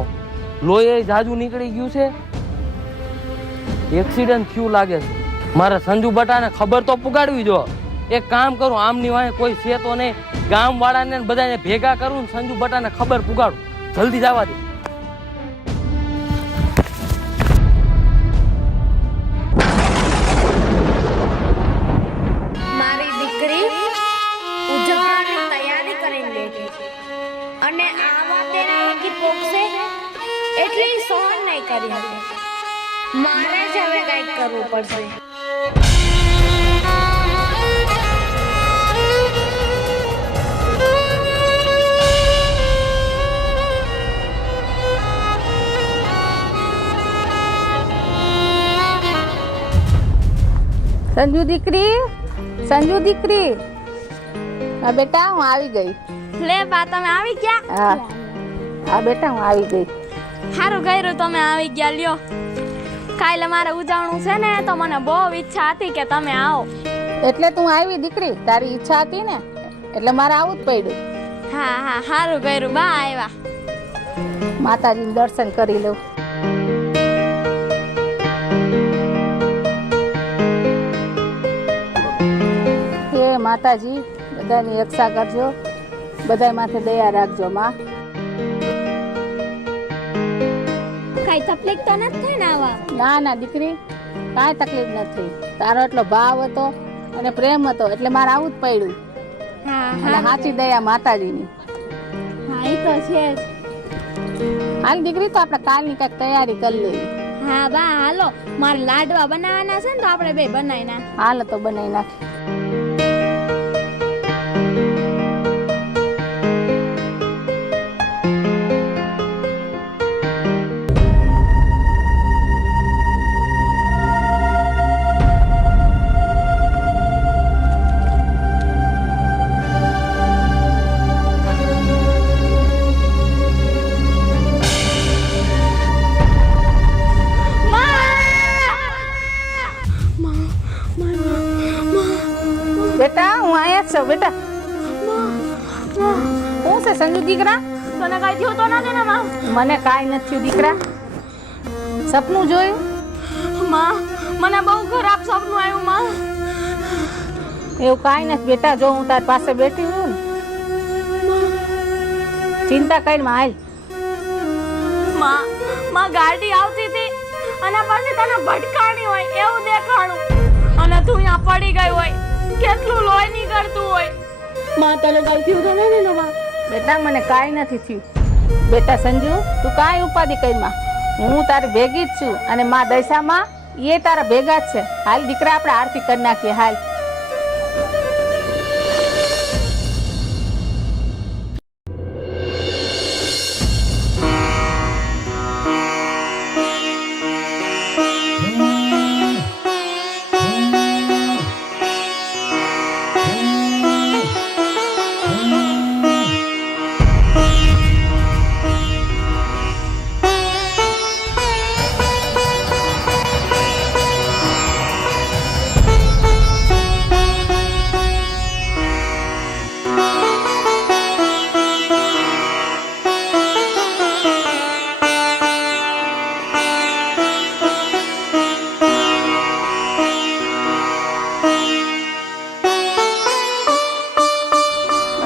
લોહી જાજુ નીકળી ગયું છે. એક્સિડન્ટ થયું લાગે છે. મારે સંજુ બટાને ખબર તો પુગાડવી જો. એક કામ કરું, આમની વાંહે કોઈ છે તો નહીં, ગામ વાળાને બધાને ભેગા કરું ને સંજુ બટાને ખબર પુગાડું. જલ્દી જવા દે. મારી દીકરી ઉજવવાની તૈયારી કરીને બેઠી છે અને આ વાતે આગી પોકશે એટલી સહન નહીં કરી શકે. મારે જ હવે કંઈક કરવું પડશે. સંજુ દીકરી, સંજુ દીકરી, હા બેટા હું આવી ગઈ. લે બા તમે આવી ગયા? હા હા બેટા હું આવી ગઈ. સારું કર્યું તમે આવી ગયા. લ્યો કાલે મારે ઉજવણું છે ને તો મને બહુ ઈચ્છા હતી કે તમે આવો. એટલે તું આવી દીકરી, તારી ઈચ્છા હતી ને એટલે મારે આવું જ પડ્યું. હા હા સારું કર્યું બા આવ્યા. માતાજીનું દર્શન કરી લઉં. હે માતાજી, બધાની રક્ષા કરજો, બધા માથે દયા રાખજો માં. કઈ તકલીફ તો નથી થઈ ને આવા? ના ના દીકરી, કાંઈ તકલીફ નથી. તારો એટલો ભાવ હતો અને પ્રેમ હતો એટલે મારે આવું જ પડ્યું. હા અને સાચી દયા માતાજીની. હા એ તો છે જ. હાલ દીકરી, તો આપણે કાલની કંઈક તૈયારી કરી લઈએ. હા બા હાલો, મારે લાડવા બનાવવાના છે ને તો આપણે બે બનાવી નાખ. હાલ તો બનાવી નાખી. બેટા હું અહીંયા જ છું બેટા. શું છે સંજુ દીકરા? તને કઈ થયું તો નથી ને માં? મને કાંઈ નથી થયું દીકરા. સપનું જોયું? માં મને બહુ ખરાબ સપનું આવ્યું માં. એવું કાંઈ નથી બેટા, જો હું તાર પાસે બેઠી છું ને. ચિંતા કઈ માં હાલ. માં ગાડી આવતી હતી અને પછી તને ભટકાણી હોય એવું દેખાણું અને તું અહીંયા પડી ગઈ હોય. કેટલું લોહી નીકળતું હોય. માં તને કઈ થયું તો નથી ને માં? બેટા મને કાંઈ નથી થયું. બેટા સંજુ, તું કાંઈ ઉપાધિ કરી માં, હું તારી ભેગી જ છું અને માં દશામાં એ તારા ભેગા જ છે. હાલ દીકરા, આપણે આરતી કરી નાખીએ. હાલ.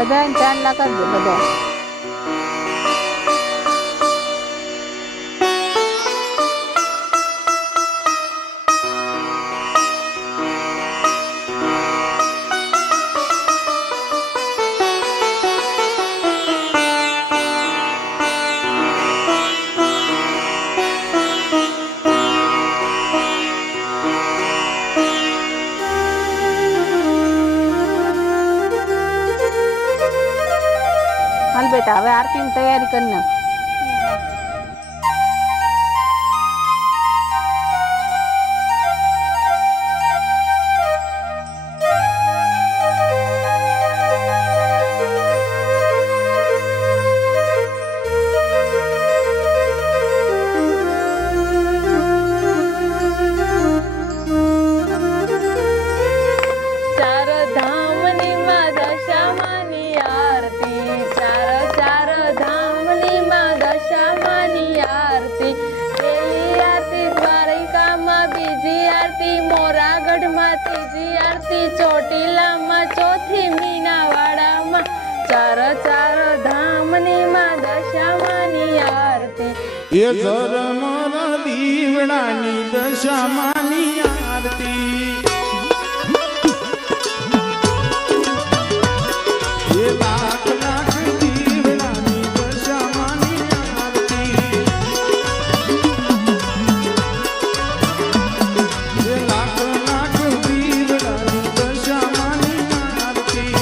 બધાને ચાંદલા કરજો બધા. હાલ બેટા હવે આરતીની તૈયારી કરી નાખ. ચાર ધામની માં દશામાની આરતી, ચાર ધામની માં દશામાની આરતી. પહેલી આરતી દ્વારિકામાં, બીજી આરતી મોરાગઢમાં, ત્રીજી આરતી ચોટીલામાં, ચોથી મીનાવાડામાં. ચાર ધામની માં દશામાની આરતી. એ ધર્મના દીવડાની દશામાની આરતી. એ લાખ લાખ દીવડાની દશામાની આરતી. એ લાખ લાખ દીવડાની દશામાની આરતી.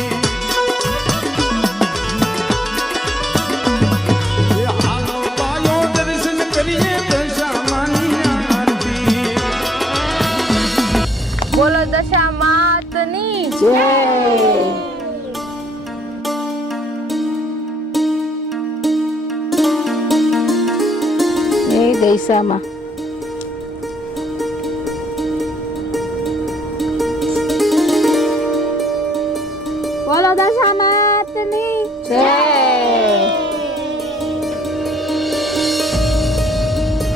એ હાલો બાલો દર્શન કરીએ દશામાની આરતી. બોલો દશા માતની એ દૈસામાં બોલો દશામાતની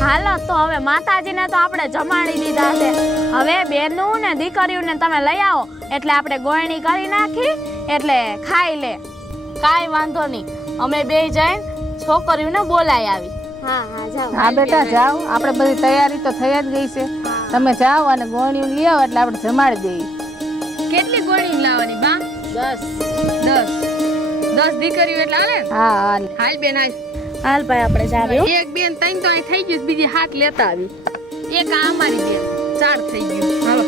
હાલો તો હવે માતાજીને તો આપણે જમાડી દીધા છે. હવે બેનું ને દીકરીઓને તમે લઈ આવો એટલે આપણે ગોળણી કરી નાખી એટલે ખાઈ લે. કાંઈ વાંધો નહીં, અમે બે જઈને છોકરીઓને બોલાઈ આવી. હા હા જાઓ. હા બેટા જાઓ, આપણે બધી તૈયારી તો થઈ જ ગઈ છે. તમે જાઓ અને ગોળીઓ લઈ આવો એટલે આપણે જમાડી દઈએ. કેટલી ગોળી લાવવાની બા? 10 દીકરીઓ એટલે હાલે ને? હા હાલ. હાલ બેન હાલ. હાલ ભાઈ આપણે જાવ્યો. એક બેન ત્રણ તો અહીં થઈ ગયું, બીજી હાથ લેતા આવી. એક આ અમારી બેન 4 થઈ ગયું. હાલો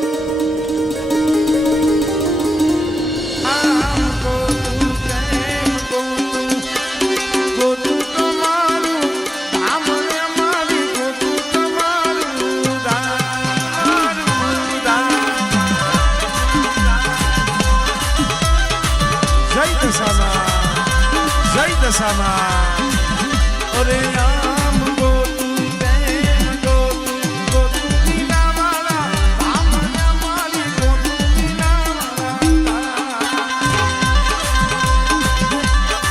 જય દશામાં. અરે આમ ગોતું પ્રેમ ગોતું મીનાવાળા, રામ ને મારી ગોતું મીનાવાળા.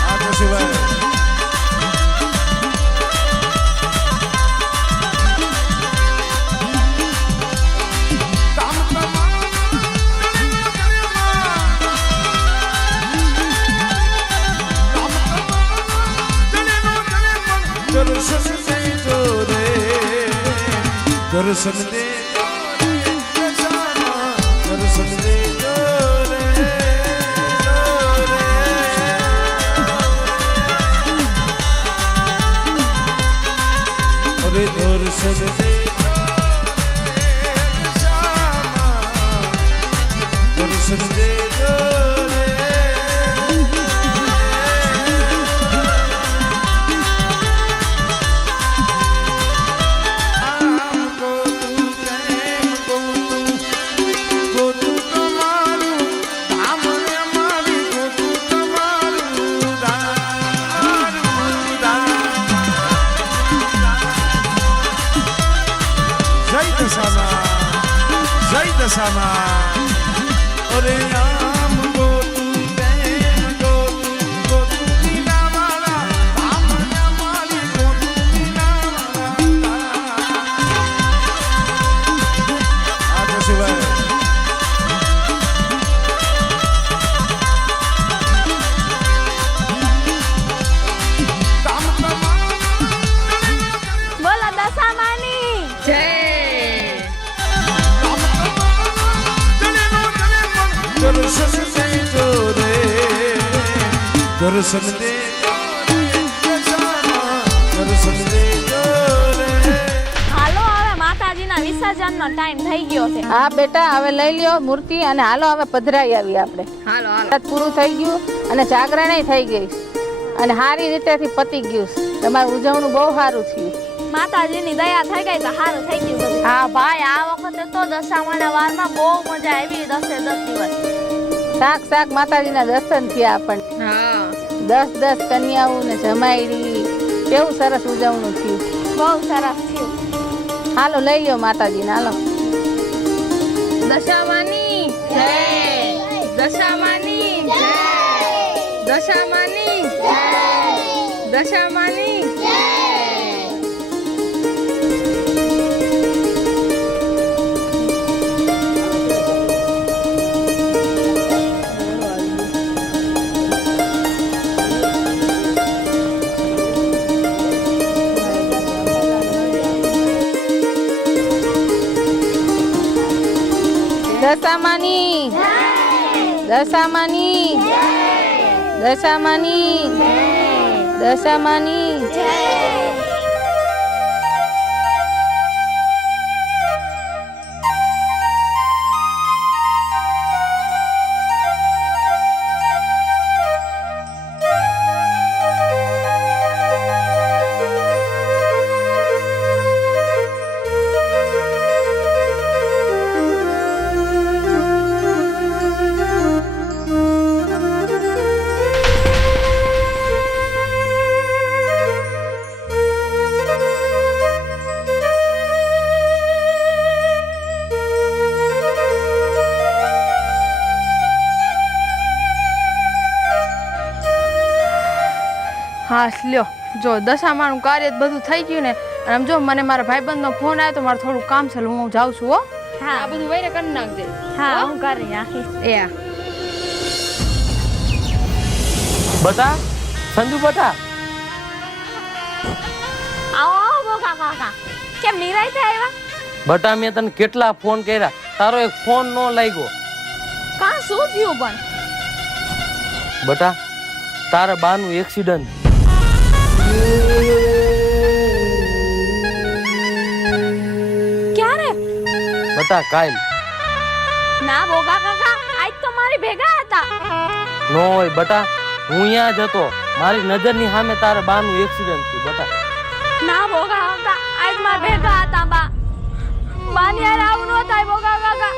આ તો સિવાય દર્શન દે દર્શન દે અરે દર્શન દે દર્શન દે દશામાં. અરે આમ ગોતું પ્રેમ ગોતું મીનાવાળા, રામ ને મારી ગોતું મીનાવાળા. આ તો સિવાય જઈજો રે દર્શન દેજો રે દશામાં દર્શન દેજો રે હાલો હવે માતાજીના વિસર્જનનો ટાઈમ થઈ ગયો છે. હા બેટા, હવે લઈ લ્યો મૂર્તિ અને હાલો હવે પધરાઈ આવી આપણે. હાલો હાલો. વ્રત પૂરું થઈ ગયું અને જાગરણય થઈ ગઈ અને સારી રીતેથી પતી ગયું. તમારું ઉજવણું બહુ સારું થયું. માતાજીની દયા થઈ ગઈ તો સારું થઈ ગયું બધું. હા ભાઈ, આ વખતે તો દશામાના વારમાં બહુ મજા આવી. 10 દિવસ સાક્ષાત માતાજીના દર્શન થયા આપણને. હા 10 કન્યાઓ ને જમાયડી, કેવું સરસ ઉજવણું થયું. બહુ સરસ થયું. હાલો લઈ લ્યો માતાજીને, હાલો. દશામાની જય, દશામાની જય, દશામાની જય, દશામાની જય. દશામાની દશામાની દશામાની દશામાની હા લ્યો, જો દશામાનું કાર્ય જ બધું થઈ ગયું ને. અને આમ જો મને મારા ભાઈબંધનો ફોન આવ્યો તો મારે થોડું કામ છે, હું જાઉં છું હો. હા. આ બધું વૈરે કરી નાખજે. હા, હું કરી નાખીશ. એ બટા, સંજુ બટા, આવો આવો બોકા કાકા. કેમ નિરાય આવ્યા? બટા મેં તને કેટલા ફોન કર્યા, તારો એક ફોન નો લાગ્યો. કા શું થયું પણ? બટા તારા બાનું એક્સિડન્ટ. ક્યારે? બટા કાલ. ના બોકા કાકા, આજ તો મારી ભેગા હતા. નો હોય બટા, હું અહીંયા જ હતો, મારી નજરની સામે તારા બાનું એક્સિડન્ટ થયું. બટા ના બોકા કાકા, આજ મારા ભેગા હતા બા. બાની યાર આવું ન થાય બોકા કાકા.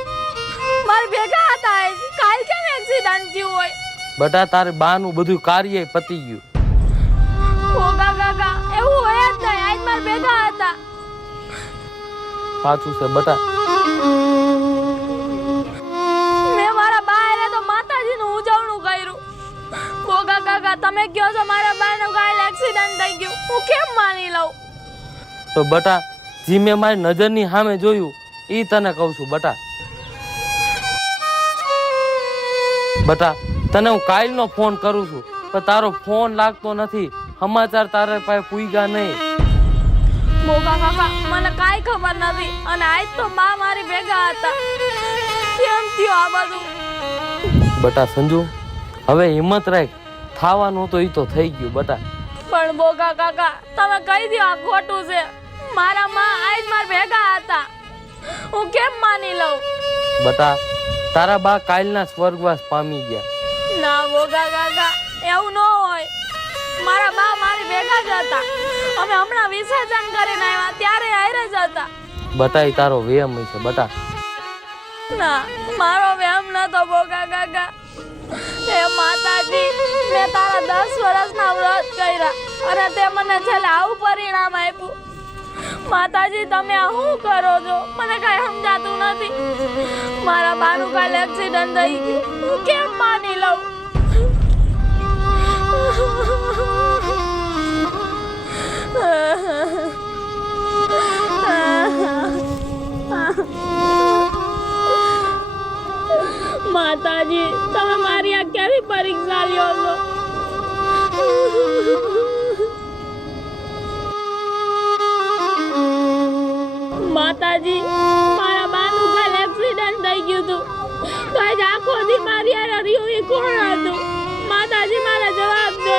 મારા ભેગા હતા આજ. કાલ કેમ એક્સિડન્ટ થયું હોય? બટા તારે બાનું બધું કાર્ય પતી ગયું. બોકા કાકા, એવું હોય જ નહીં. આજ મારા ભેગા હતા. સાચું છે બટા. મેં મારા બાને તો માતાજીનું ઉજવણું કર્યું. બોકા કાકા, તમે કહો છો મારા બાનું કાલ એક્સિડન્ટ થઈ ગયું, હું કેમ માની લઉં? તો બટા જી મેં મારી નજરની સામે જોયું ઈ તને કહું છું બટા. બટા તને હું કાલનો ફોન કરું છું પણ તારો ફોન લાગતો નથી, સમાચાર તારા પાસે પૂગ્યા નહીં. બોકા કાકા, મને કાંઈ ખબર નથી અને આજ તો બા મારી ભેગા હતા. કેમ થયું આ બધું? બટા સંજુ, હવે હિંમત રાખ, થવાનું તો ઈ તો થઈ ગયું બટા. પણ બોકા કાકા, તમે કહી દો આ ખોટું છે. મારા માં આજ મારા ભેગા હતા, હું કેમ માની લઉં? બટા તારા બા કાલના સ્વર્ગવાસ પામી ગયા. ના બોકા કાકા, એવું ન હોય. મારા બા મારી ભેગા જ હતા. અમે હમણાં વિસર્જન કરીને આવ્યા ત્યારે હારે જ હતા. બટા ઈ તારો વેમ છે બટા. ના, મારો વેમ નતો બોકા કાકા. હે માતાજી, મેં તારા 10 વર્ષના વ્રત કર્યા અને તે મને છેલ્લે આવું પરિણામ આપ્યું. માતાજી, તમે આ શું કરો છો? મને કઈ સમજાતું નથી. મારા બાનું કાલ એક્સિડન્ટ થઈ ગયું, હું કેમ માની લઉં? માતાજી, તમે મારી આ કેવી પરીક્ષા લ્યો છો? માતાજી, મારા બાનું કાલ એક્સિડન્ટ થઈ ગયું હતું. તો આજ આખો દી મારી હારે રહ્યું એ કોણ હતું? માતાજી મારા જવાબ દે.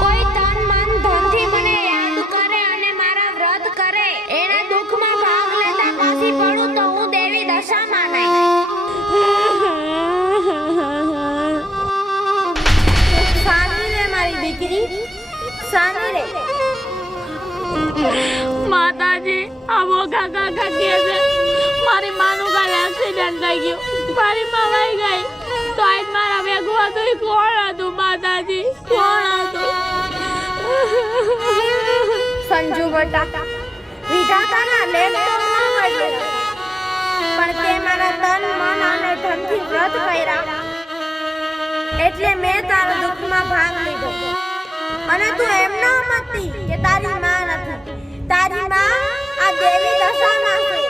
કોઈ તન મન ધનથી મને યાદ કરે અને મારા વ્રત કરે, એના દુઃખમાં ભાગ લેતા નથી પડું તો હું દેવી દશામાં નહીં. સાની રે મારી દીકરી, સાની રે. માતાજી આ મોગા કાકા કહે છે મારી માનું કાલે એક્સિડન્ટ થઈ ગયું, મારી માં વહી ગઈ, તો આજ મારા ભેગું હતું એ કોણ હતું? માતાજી કોણ હતું? સંજુ બટા, વિધાતાના લેખ તો ન હોય, પણ તે મારા તન મન અને ધનથી વ્રત કર્યા એટલે મેં તારા દુઃખમાં ભાગ લીધો. અને તું એમ ન સમજતી કે તારી માં નથી, તારી માં આ દેવી દશામાં છે.